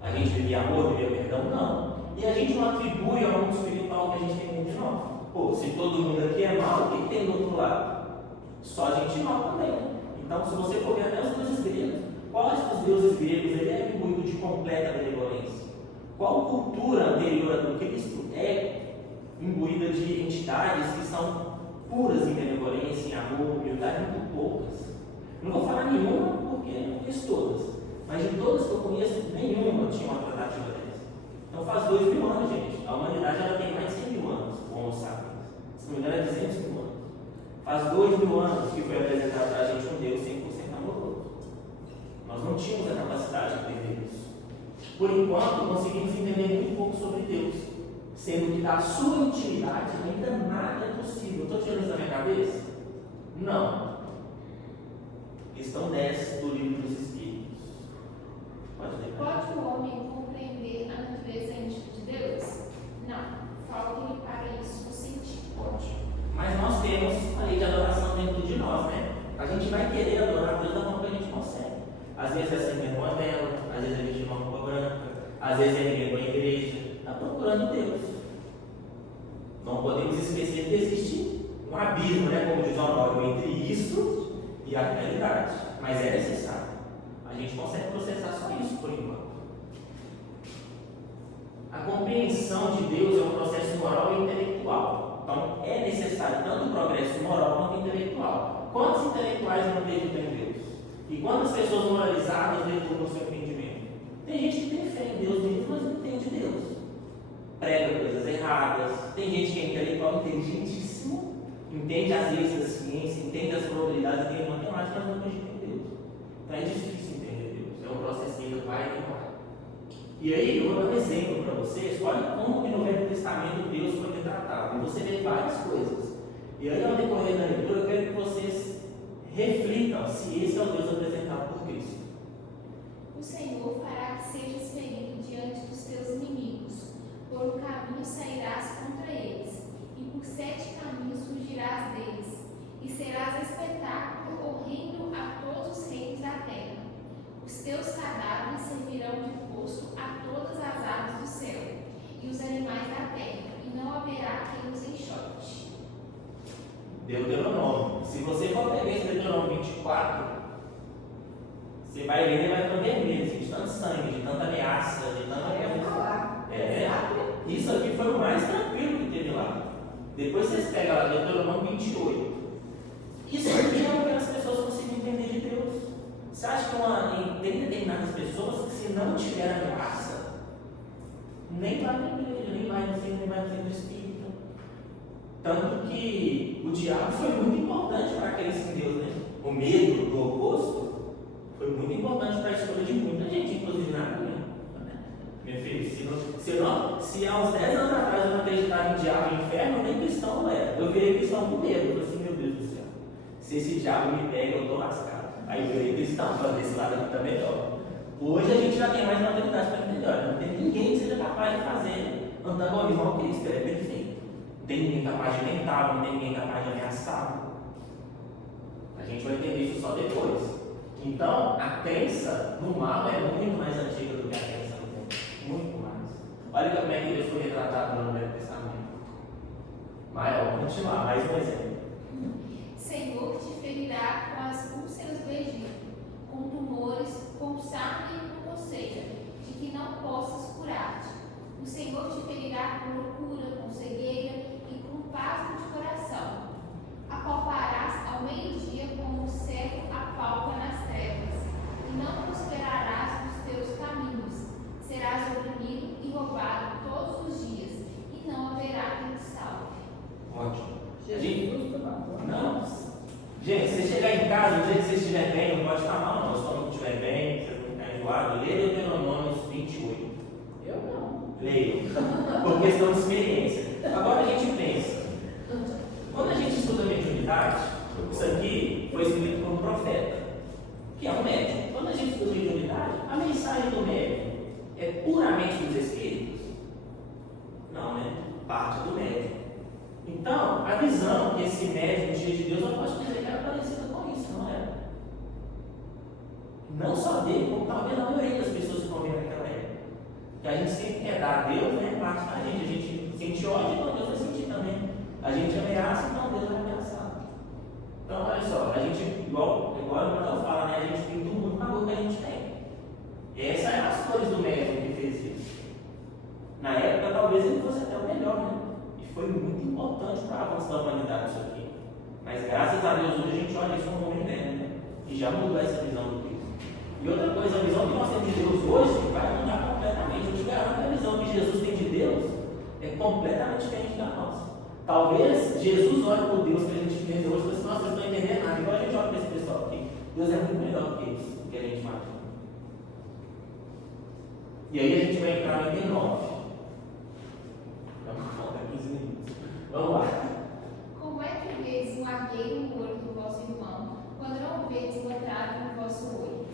A gente vivia amor, vivia perdão? Não. E a gente não atribui ao mundo espiritual que a gente tem dentro de nós. Pô, se todo mundo aqui é mal, o que tem do outro lado? Só a gente mal também, né? Então, se você for ver até os deuses gregos, quais dos deuses gregos ele é imbuído de completa benevolência? Qual cultura anterior a do Cristo é imbuída de entidades que são puras em benevolência, em amor, humildade? Muito poucas. Não vou falar nenhuma porque não conheço todas, mas de todas que eu conheço, nenhuma tinha uma tratativa dessa. Então faz 2.000 anos, gente. A humanidade ela tem mais de 100.000 anos, o Homo sapiens. Se não me engano, é 200.000 anos. Faz 2.000 anos que foi apresentado para a gente um Deus 100% amoroso. Nós não tínhamos a capacidade de entender isso. Por enquanto, conseguimos entender muito pouco sobre Deus, sendo que da sua intimidade ainda nada é possível. Estou tirando isso da minha cabeça? Não. Questão 10 do livro dos Espíritos. Pode ler. Pode o homem compreender a natureza íntima de Deus? Não. Falta-lhe para isso o sentido. Pode. Mas nós temos a lei de adoração dentro de nós, né? A gente vai querer adorar Deus da forma que a gente consegue. Às vezes é acendendo uma vela, às vezes é vestindo uma roupa branca, às vezes é vivendo uma igreja. Está procurando Deus. Não podemos esquecer que existe um abismo, né, como diz o Honório, entre isso e a realidade. Mas é necessário. A gente consegue processar só isso por enquanto. A compreensão de Deus é um processo moral e intelectual. Então é necessário tanto o progresso moral quanto intelectual. Quantos intelectuais não acreditam em Deus? E quantas pessoas moralizadas dedicam o seu entendimento? Tem gente que tem fé em Deus mesmo, mas não entende Deus. Prega coisas erradas. Tem gente que é intelectual inteligentíssimo, entende as leis da ciência, entende as probabilidades, entende matemática, mas não acredita em Deus. Então é difícil entender Deus. É um processo que ainda vai demorar. E aí eu vou dar um exemplo para vocês. Olha como que no Velho Testamento Deus foi retratado. E você vê várias coisas. E aí ao decorrer da leitura eu quero que vocês reflitam se esse é o Deus apresentado por Cristo. O Senhor fará que sejas ferido diante dos teus inimigos. Por um caminho sairás contra eles, e por 7 caminhos fugirás deles, e serás espetáculo horrível a todos os reinos da terra. Os teus cadáveres servirão de poço a todas as aves do céu, e os animais da terra, e não haverá quem os enxote. Deuteronômio. Se você for pegar esse Deuteronômio 24, você vai ler e vai ficar vermelho, assim, de tanto sangue, de tanta ameaça, de tanta coisa. Isso aqui foi o mais tranquilo que teve lá. Depois vocês pegam lá Deuteronômio 28. Isso aqui é o que as pessoas conseguem entender de Deus. Você acha que tem determinadas pessoas que, se não tiver ameaça, nem vai na igreja, nem vai no centro espírita? Tanto que o diabo foi muito importante para aqueles em Deus, né? O medo do oposto foi muito importante para a escolha de muita gente, inclusive na minha. Meu filho, se há uns 10 anos atrás eu não acreditava em diabo e inferno, nem cristão não era. Eu virei cristão com medo. Eu falei assim, meu Deus do céu, se esse diabo me pega, eu estou lascado. Aí eu virei cristão, falando desse lado aqui está melhor. Hoje a gente já tem mais maturidade para entender. Não tem ninguém que seja capaz de fazer antagonismo ao Cristo, ele é perfeito. Não tem ninguém capaz de mentar, não tem ninguém capaz de ameaçar. A gente vai entender isso só depois. Então, a crença no mal é muito mais antiga do que a crença no bem. Muito mais. Olha como é que Deus foi retratado no Velho Testamento. Mas, vamos continuar, mais um exemplo. Senhor te ferirá com as úlceras do Egito, com tumores, com sarna e com coceira, de que não possas curar-te. O Senhor te ferirá com loucura, com cegueira e com pasmo de coração. Apalparás ao meio-dia como o cego apalpa nas trevas, e não prosperarás nos teus caminhos. Serás oprimido e roubado todos os dias, e não haverá quem te salve. Ótimo. Jesus, por favor. Não. Gente, se você chegar em casa, o dia que você estiver bem, não pode estar mal, não. Se não estiver bem, você não ficar enjoado, lê Deuteronômio 28. Eu não. Leio. Por questão de experiência. Agora a gente pensa. Quando a gente estuda mediunidade, isso aqui foi escrito por um profeta, que é um médium. Quando a gente estuda mediunidade, a mensagem do médium é puramente dos espíritos? Não, né? Parte do médium. Então, a visão que esse médium tinha de Deus, eu posso dizer que era parecida com isso, não era? Não só dele, como talvez a maioria das pessoas que convivem naquela época. Que a gente sempre quer dar a Deus, né? Parte da gente. A gente sente ódio, então Deus vai sentir também. A gente ameaça, então Deus vai ameaçar. Então, olha só, a gente, igual o Manuel fala, né? A gente pinta o mundo com a cor que a gente tem. E essas eram as cores do médium que fez isso. Na época, talvez ele fosse até o melhor, né? E foi muito importante para o avanço da humanidade isso aqui. Mas graças a Deus, hoje a gente olha isso como um moderno, né? E já mudou essa visão do Cristo. E outra coisa, a visão que nós temos de Deus hoje vai mudar completamente. Eu te garanto que a visão que Jesus tem de Deus é completamente diferente da nossa. Talvez Jesus olhe para o Deus que a gente entende hoje e fale assim, nossa, eu não estou entendendo nada. Igual a gente olha para esse pessoal aqui. Deus é muito melhor que isso, do que a gente imagina. E aí a gente vai entrar no item 9. Vamos faltar 15 minutos. Vamos lá. Como é que vedes um argueiro no olho do vosso irmão, quando não vedes uma trave no vosso olho?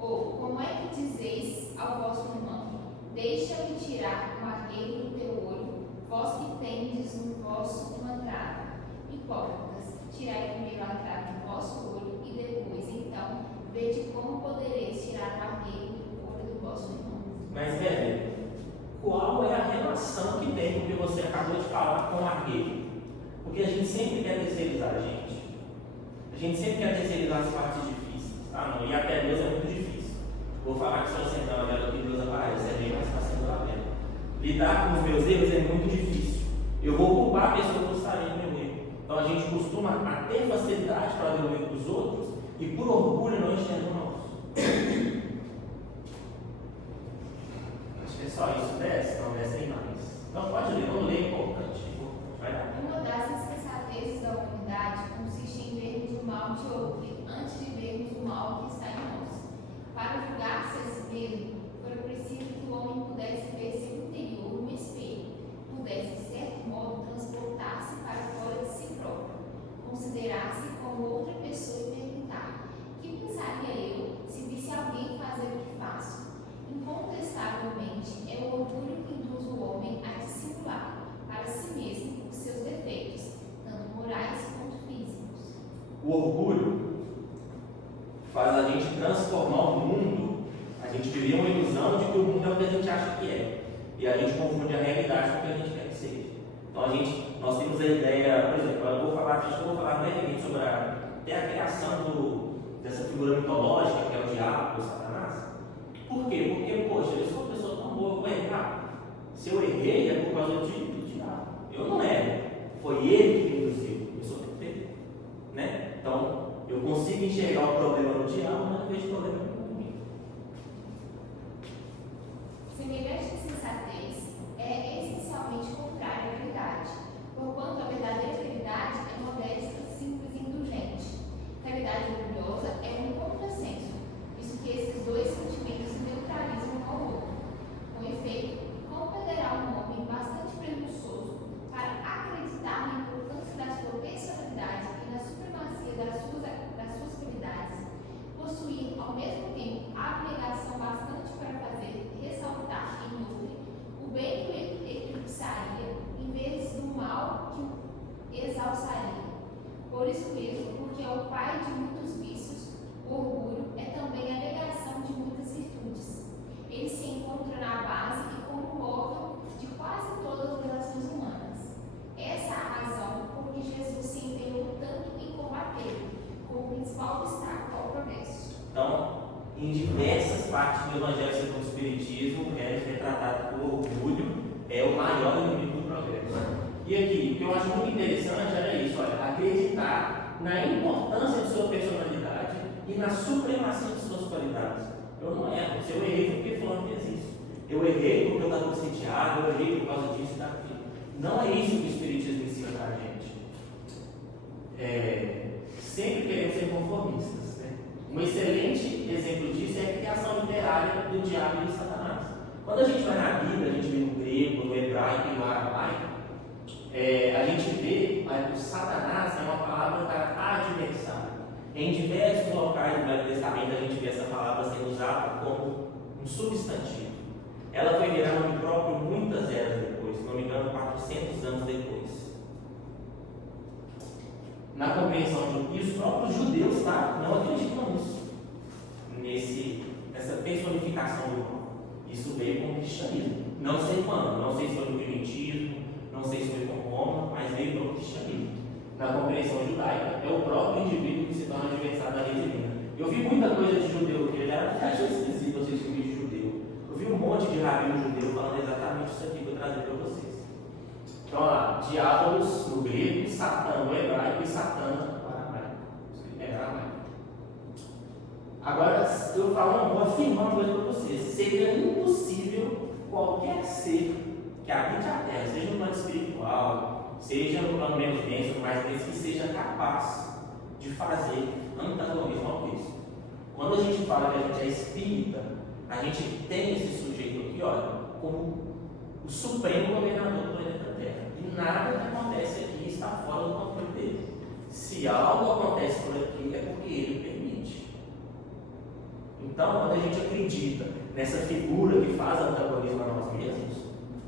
Ou como é que dizeis ao vosso irmão, deixa-me tirar um argueiro do teu olho, vós que tendes no vosso uma trave? Hipócritas, tirai primeiro a trave do vosso olho, e depois, então, vede como podereis tirar o argueiro do olho do vosso irmão. Mas, velho, qual é a relação que tem com o que você acabou de falar com o argueiro? Porque a gente sempre quer terceirizar a gente. A gente sempre quer terceirizar as partes difíceis. Ah, não, e até Deus é muito difícil. Vou falar que se eu sentar olhando que Deus aparece, é bem mais fácil do lado. Lidar com os meus erros é muito difícil. Eu vou culpar a pessoa por estarem no meu erro. Então a gente costuma a ter facilidade para ver o erro dos outros e por orgulho não enxerga o nosso. Acho que é só isso. Desce? Não, desce tem mais. Então pode ler, vamos ler, importante. Vai lá. Uma das insensatezes da humanidade consiste em vermos o mal de outro antes de vermos o mal que está em nós. Para julgar-se a si mesmo, foi preciso que o homem pudesse ver seu interior no espelho, pudesse, de certo modo, transportar-se para fora de si próprio, considerar-se como outra pessoa e perguntar: que pensaria eu se visse alguém fazer o que faço? Incontestavelmente, é o orgulho que induz o homem a dissimular para si mesmo os seus defeitos, tanto morais quanto físicos. O orgulho faz a gente transformar o mundo. A gente vive uma ilusão de que o mundo é o que a gente acha que é. E a gente confunde a realidade com o que a gente quer que seja. Então nós temos a ideia, por exemplo, eu vou falar brevemente sobre até a criação dessa figura mitológica que é o diabo, o Satanás. Por quê? Porque, poxa, eu sou uma pessoa tão boa, eu vou errar. Se eu errei é por causa do diabo. Eu não erro. Foi ele que me induziu. Eu sou perfeito. Né? Então, eu consigo enxergar o problema no diabo, mas não vejo problema comigo. Semelhante insensatez é essencialmente contrária à verdade, porquanto a verdadeira caridade é modesta, simples e indulgente. Caridade orgulhosa é um contrassenso, visto que esses dois sentimentos se neutralizam um ao outro. Com efeito, como poderá um homem bastante presunçoso para acreditar na importância da sua personalidade e na supremacia das suas qualidades, possuir ao mesmo tempo a abnegação bastante para fazer ressaltar em outrem o bem que eclipsaria em vez do mal que exalçaria? Por isso mesmo, porque é o pai de muitos vícios, o orgulho é também a negação de muitas virtudes. Ele se encontra na base e como móvel de quase todas as relações humanas. Essa é a razão por que Jesus se empenhou tanto em combater, como principal obstáculo ao progresso. Então, em diversas partes do Evangelho segundo o Espiritismo, é retratado que o orgulho é o maior inimigo do progresso. E aqui, o que eu acho muito interessante era isso, olha, acreditar na importância de sua personalidade e na supremacia de suas qualidades. Eu não erro, se eu errei foi porque fulano fez isso. Eu errei porque eu estava sitiado, eu errei por causa disso e daquilo. Não é isso que o Espiritismo ensina para a gente. Sempre queremos ser conformistas. Né? Um excelente exemplo disso é a criação literária do diabo e de Satanás. Quando a gente vai na Bíblia, a gente vê no grego, no hebraico e no aramaico, a gente vê que o Satanás é uma palavra para adversário. Em diversos locais do Velho Testamento a gente vê essa palavra sendo usada como um substantivo. Ela foi virar nome próprio muitas eras depois, se não me engano, 400 anos depois. Na compreensão de os próprios judeus não acreditam nessa personificação do mal. Isso veio com o cristianismo. Não sei quando, não sei se foi no primitismo, não sei se foi com Roma, mas veio no cristianismo. Na compreensão judaica, é o próprio indivíduo que se torna adversário da lei divina. Eu vi muita coisa de judeu que ele achou esquisito vocês que de judeu. Eu vi um monte de rabino judeu falando exatamente isso aqui que eu trazer para vocês. Então, lá, diabolos no grego, Satã no hebraico e Satã no aramaico. Agora, eu vou afirmar uma coisa para vocês: seria impossível qualquer ser que habite a terra, seja no plano espiritual, seja no plano menos denso, mais denso, que seja capaz de fazer antagonismo ao Cristo. Quando a gente fala que a gente é espírita, a gente tem esse sujeito aqui, olha, como o supremo governador do planeta Terra. E nada que acontece aqui está fora do controle dele. Se algo acontece por aqui, é porque ele permite. Então, quando a gente acredita nessa figura que faz antagonismo a nós mesmos,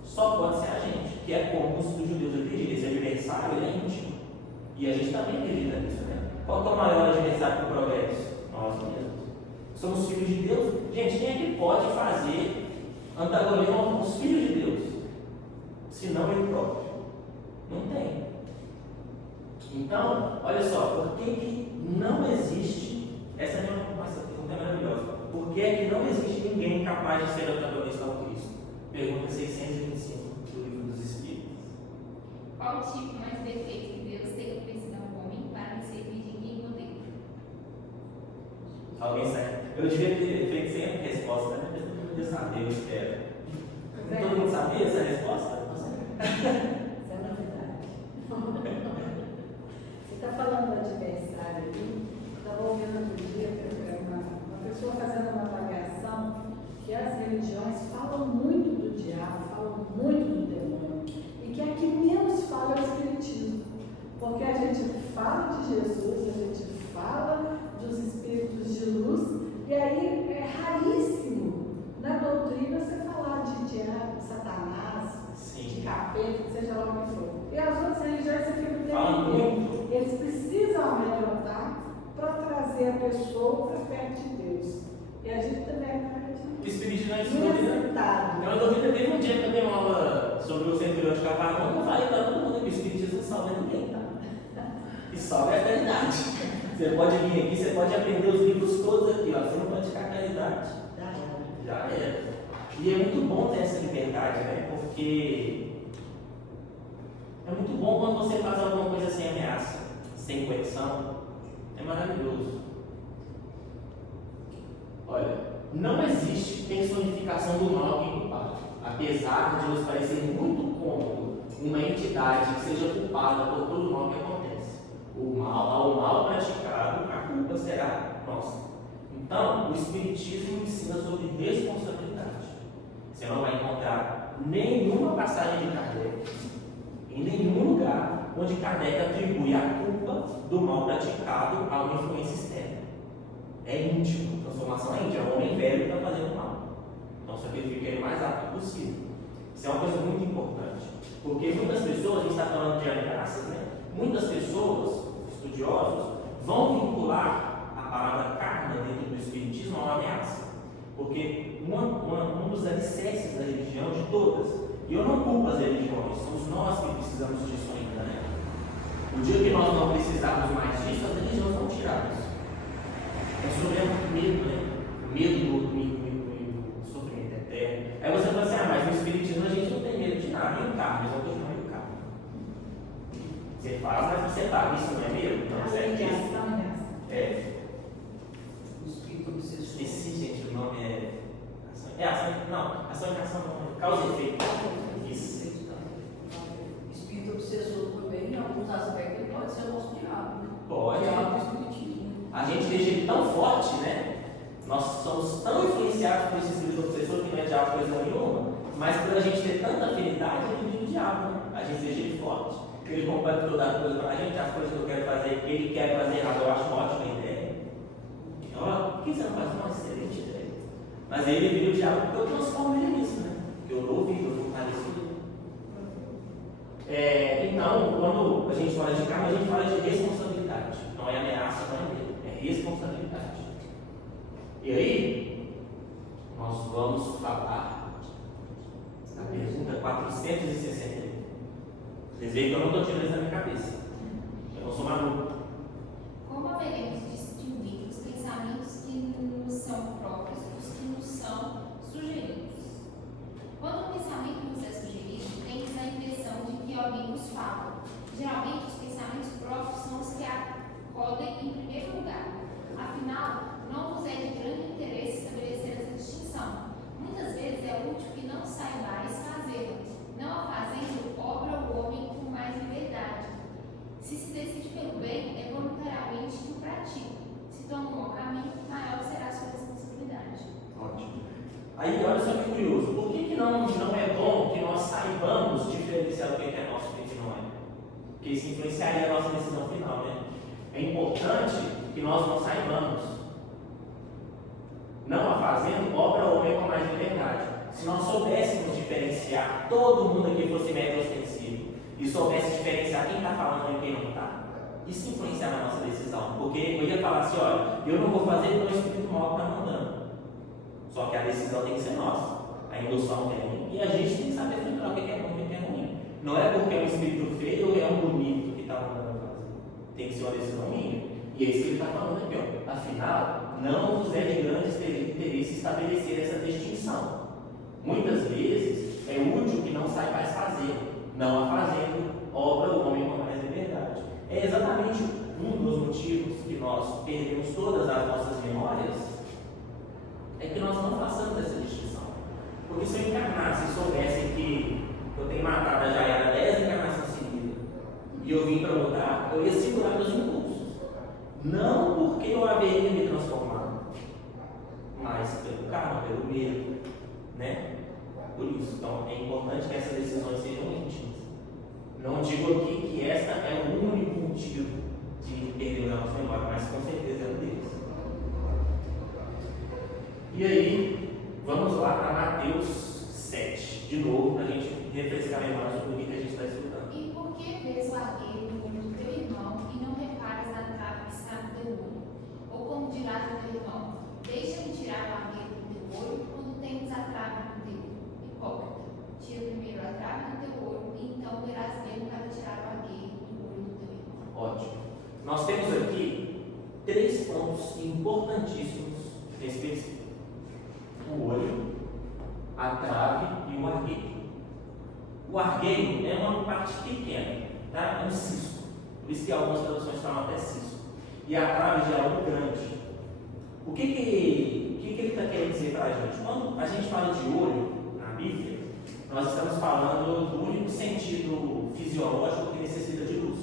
só pode ser a gente, que é como os judeus acreditam. Esse adversário ele é íntimo. E a gente também acredita nisso, né? Qual é o maior adversário do progresso? Nós mesmos. Somos filhos de Deus. Gente, quem é que pode fazer antagonismo aos filhos de Deus? Se não ele próprio. Não tem. Então, olha só, por que não existe, essa pergunta é maravilhosa, por que é que não existe ninguém capaz de ser antagonista ao Cristo? Pergunta 625 do Livro dos Espíritos. Qual o tipo mais defeito que Deus tem oferecido ao homem para me servir de guia e modelo? Alguém sabe? Eu devia ter feito sem a resposta, né? Mas todo mundo devia saber, eu espero. Todo mundo sabia essa resposta? Isso é novidade. Você está falando do adversário aqui, estava ouvindo outro dia uma pessoa fazendo uma avaliação que as religiões falam muito do diabo, falam muito do demônio, e que a que menos fala é o Espiritismo. Porque a gente fala de Jesus, a gente fala dos espíritos de luz, e aí é raríssimo na doutrina você falar de diabo, de Satanás, de capeta, seja lá o que for. E as outras religiões você fica o tempo inteiro. Eles precisam amedrontar para trazer a pessoa para perto de Deus. E a gente também O Espiritismo é necessitado. uma doutrina. Teve um dia que eu dei uma aula sobre o centurião de Cafarnaum, eu falei para todo mundo que o Espiritismo não salva ninguém, tá? E salva a eternidade. Você pode vir aqui, você pode aprender os livros todos aqui, ó. Você não pode ficar na eternidade. Já é. E é muito bom ter essa liberdade, né? Porque é muito bom quando você faz alguma coisa sem ameaça, sem coerção. É maravilhoso. Olha, não existe personificação do mal aqui culpado. Apesar de nos parecer muito cômodo uma entidade que seja culpada por todo o mal que acontece. Ao mal praticado, a culpa será nossa. Então, o Espiritismo ensina sobre responsabilidade. Você não vai encontrar nenhuma passagem de Kardec, em nenhum lugar, onde Kardec atribui a culpa do mal praticado a uma influência externa. É íntimo, transformação é íntima, é um homem velho que está fazendo mal. Então, sacrifica ele o mais rápido possível. Isso é uma coisa muito importante, porque muitas pessoas, a gente está falando de ameaças, né? Muitas pessoas, estudiosos, vão vincular a palavra karma dentro do Espiritismo a uma ameaça. Porque um dos alicerces da religião, de todas, e eu não culpo as religiões, somos nós que precisamos disso ainda, né? O dia que nós não precisarmos mais disso, as religiões vão tirar isso. É sobre o medo, né? O medo do sofrimento eterno. Aí você fala assim, mas no Espiritismo a gente não tem medo de nada, e o karma, mas eu vou continuar o karma. Você faz, mas você paga, isso não é medo? Não, é certo? É. O espírito obsessor. Esse, gente, o nome é. Ação e reação não. Causa e efeito. Isso. O espírito obsessor também, em alguns aspectos, ele pode ser o nosso diabo, né? Pode. O diabo do espiritismo. A gente deixa ele tão forte, né? Nós somos tão influenciados por esse espírito obsessor que não é diabo coisa nenhuma, mas por a gente ter tanta afinidade, ele vira o diabo, né? A gente deixa ele forte. Ele compara toda a coisa para a gente, as coisas que eu quero fazer, que ele quer fazer errado, eu acho uma ótima ideia. Então, por que você não faz uma excelente ideia? Mas aí ele vira o diabo porque eu transformo ele nisso, né? Porque eu dou vida, eu fortaleço ele. Então, quando a gente fala de karma, a gente fala de responsabilidade. Não é ameaça, não é medo, é responsabilidade. E aí, nós vamos falar da pergunta 461. Vocês veem que eu não estou tirando isso da minha cabeça. Eu não sou maluco. Como haveremos de distinguir os pensamentos que nos são próprios dos que nos são sugeridos? Quando um pensamento nos é sugerido, temos a impressão de que alguém nos fala. Geralmente, os pensamentos próprios são os que acodem em primeiro lugar. Afinal, não vos é de grande interesse estabelecer essa distinção. Muitas vezes é útil que não saibais fazê-la. Não a fazendo, obra o homem com mais liberdade. Se decide pelo bem, é voluntariamente que o pratica. Se toma um mau caminho, maior será a sua responsabilidade. Ótimo. Aí, olha só que curioso. Por que não é bom que nós saibamos diferenciar o que é nosso e o que não é? Porque isso influenciaria a nossa decisão final, né? É importante que nós não saibamos. Não a fazendo, obra o homem com mais liberdade. Se nós soubéssemos diferenciar, todo mundo aqui fosse médio ostensivo e soubesse diferenciar quem está falando e quem não está, isso influenciar na nossa decisão. Porque eu ia falar assim, olha, eu não vou fazer porque o espírito mal está mandando. Só que a decisão tem que ser nossa. A indução é ruim e a gente tem que saber filtrar o que é bom e o que é ruim. Não é porque é um espírito feio ou é um bonito que está mandando fazer. Tem que ser uma decisão minha. E é isso que ele está falando aqui, ó. Afinal, não vos é de grande interesse estabelecer essa distinção. Muitas vezes é útil que não saibais fazer, não a fazendo, obra o homem com mais liberdade. É exatamente um dos motivos que nós perdemos todas as nossas memórias, é que nós não façamos essa distinção. Porque se eu encarnasse e soubesse que eu tenho matado a Jaiara 10 encarnações seguidas, e eu vim para lutar, eu ia segurar meus impulsos. Não porque eu haveria me transformado, mas pelo karma, pelo medo, né? Por isso, então é importante que essas decisões sejam íntimas. Não digo aqui que esta é o único motivo de perder a nossa memória, mas com certeza é um deles. E aí, vamos lá para Mateus 7, de novo, para a gente refrescar a memória sobre o que a gente está estudando. E por que vês o argueiro no olho do teu irmão e não reparas na trave que está no teu olho? Ou como dirás ao teu irmão, deixa-me tirar o argueiro do teu olho quando tens a trave no teu? Hipócrita, tira primeiro a trave do teu olho e então verás bem para tirar o argueiro do olho do teu irmão. Ótimo. Nós temos aqui 3 pontos importantíssimos nesse versículo: o olho, a trave e o argueiro. O argueiro é uma parte pequena, tá? É um cisco. Por isso que algumas traduções falam até cisco. E a trave já é algo grande. O que ele está querendo dizer para a gente? Quando a gente fala de olho na Bíblia, nós estamos falando do único sentido fisiológico que necessita de luz.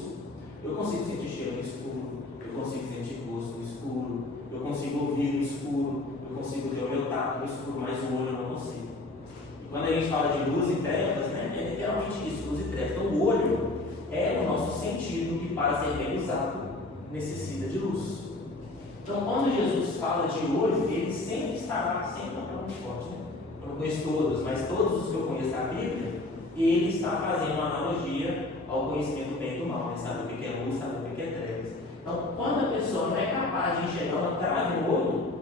Eu consigo sentir cheiro no escuro, eu consigo sentir gosto no escuro, eu consigo ouvir no escuro, eu consigo ver o meu tato no escuro, mas o olho eu não consigo. E quando a gente fala de luz e trevas, né, é literalmente isso, luz e trevas. Então o olho é o nosso sentido que, para ser bem usado, necessita de luz. Então quando Jesus fala de olho, ele sempre estará, sempre é muito forte, né? Eu não conheço todos, mas todos os que eu conheço da Bíblia, ele está fazendo uma analogia ao conhecimento do bem e do mal, né? Sabe o que é luz, sabe o que é trevas. Então, quando a pessoa não é capaz de enxergar uma trave no olho,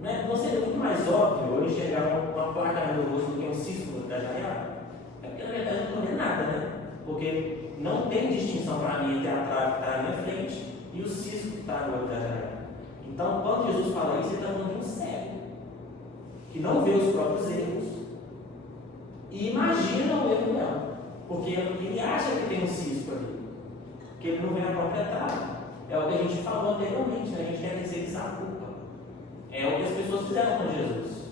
né, não seria muito mais óbvio eu enxergar uma placa no rosto do que um cisco da Jaiara? É porque, na verdade, eu não estou vendo nada, né? Porque não tem distinção para mim entre a trave que está na minha frente e o cisco que está no olho da Jaiara. Então, quando Jesus fala isso, ele está falando de um cego que não vê os próprios erros e imagina o erro dela, porque ele acha que tem um cisco ali, porque ele não vê a própria trave. É o que a gente falou anteriormente, né? A gente quer terceirizar a culpa. É o que as pessoas fizeram com Jesus.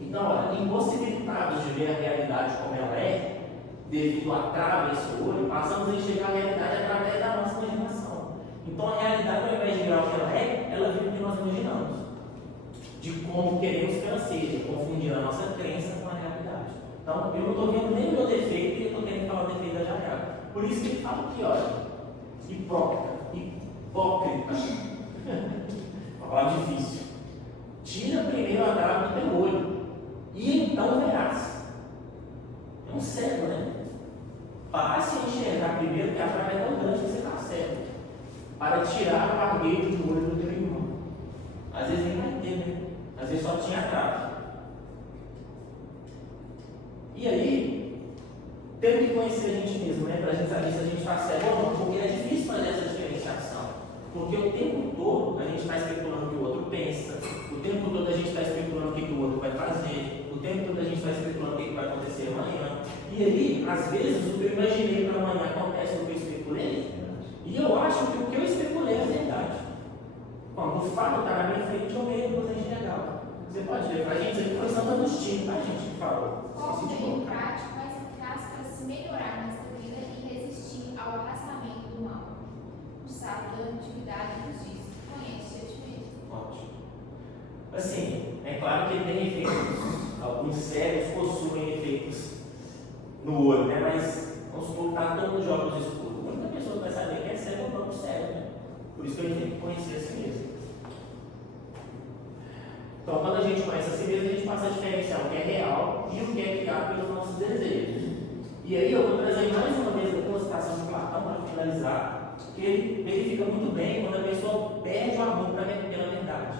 Então, olha, impossibilitados de ver a realidade como ela é, devido à trave esse olho, passamos a enxergar a realidade através da nossa imaginação. Então, a realidade, ao invés de virar o que ela vive o que nós imaginamos, de como queremos que ela seja, confundindo a nossa crença com a realidade. Então, eu não estou vendo nem o meu defeito e eu estou querendo falar o defeito da Jaiara. Por isso que ele fala aqui, olha, hipócrita. Uma palavra difícil. Tira primeiro a trave do teu olho e então verás. É um cego, né? Passe a enxergar primeiro que a trave é tão grande que você está cego, para tirar o argueiro do olho do teu irmão. Às vezes nem vai ter, né? Às vezes só tinha a trave. E aí, temos que conhecer a gente mesmo, né? Para a gente saber se a gente está cego ou não, porque é difícil fazer essa diferenciação. Porque o tempo todo a gente está especulando o que o outro pensa, o tempo todo a gente está especulando o que o outro vai fazer, o tempo todo a gente está especulando o que vai acontecer amanhã. E aí, às vezes, o que eu imaginei para amanhã acontece no que eu especulei, e eu acho que o que eu especulei é verdade. Quando o fato está na minha frente, eu vejo coisa enxergar. Você pode ver para a gente, isso aqui foi Santo Agostinho, tá, gente, que falou. Qual o meio prático mais eficaz para se melhorar nesta vida e resistir ao arrastamento do mal? O sábio da antiguidade nos diz: conhece a ti mesmo. Ótimo. Assim, é claro que tem efeitos, alguns cegos possuem efeitos no olho, né? Mas vamos supor que está todo mundo de óculos escuros. A única pessoa que vai saber que é cego ou não cego, né? Por isso que a gente tem que conhecer a si mesmo. Então, quando a gente conhece a si mesmo, a gente passa a diferenciar o que é real e o que é criado pelos nossos desejos. E aí eu vou trazer mais uma vez a citação de Platão para finalizar, que ele verifica muito bem quando a pessoa perde o amor pela verdade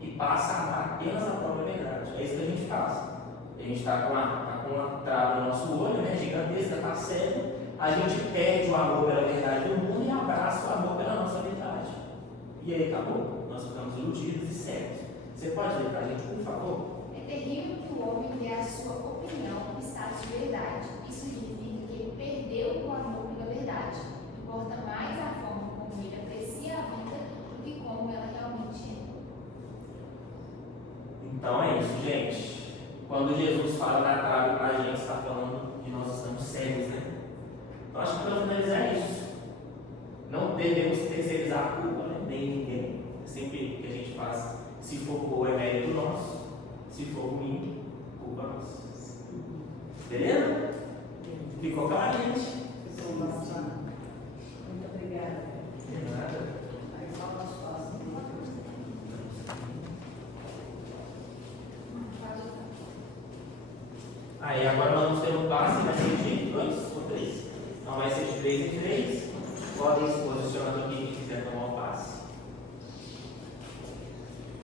e passa a amar apenas a própria verdade. É isso que a gente faz. A gente está com uma trava no nosso olho, né, gigantesca, está cego, a gente perde o amor pela verdade do mundo e abraça o amor pela nossa verdade. E aí acabou, nós ficamos iludidos e cegos. Você pode ler para a gente, por favor? É terrível que o homem dê a sua opinião no status de verdade. Isso significa que ele perdeu o amor pela verdade. Importa mais a forma como ele aprecia a vida do que como ela realmente é. Então é isso, gente. Quando Jesus fala na trave para a gente, está falando que nós estamos cegos, né? Então acho que para finalizar é isso. Não devemos terceirizar a culpa, né? Nem ninguém. Sempre que a gente faz, se for bom é mérito nosso, se for ruim, culpa nossa. Beleza? Ficou claro, gente? Muito obrigada. De nada. Aí só nós fazemos. Aí agora nós vamos ter um passe, vai ser de 2 ou 3. Então vai ser de 3 em 3. Podem se posicionando aqui.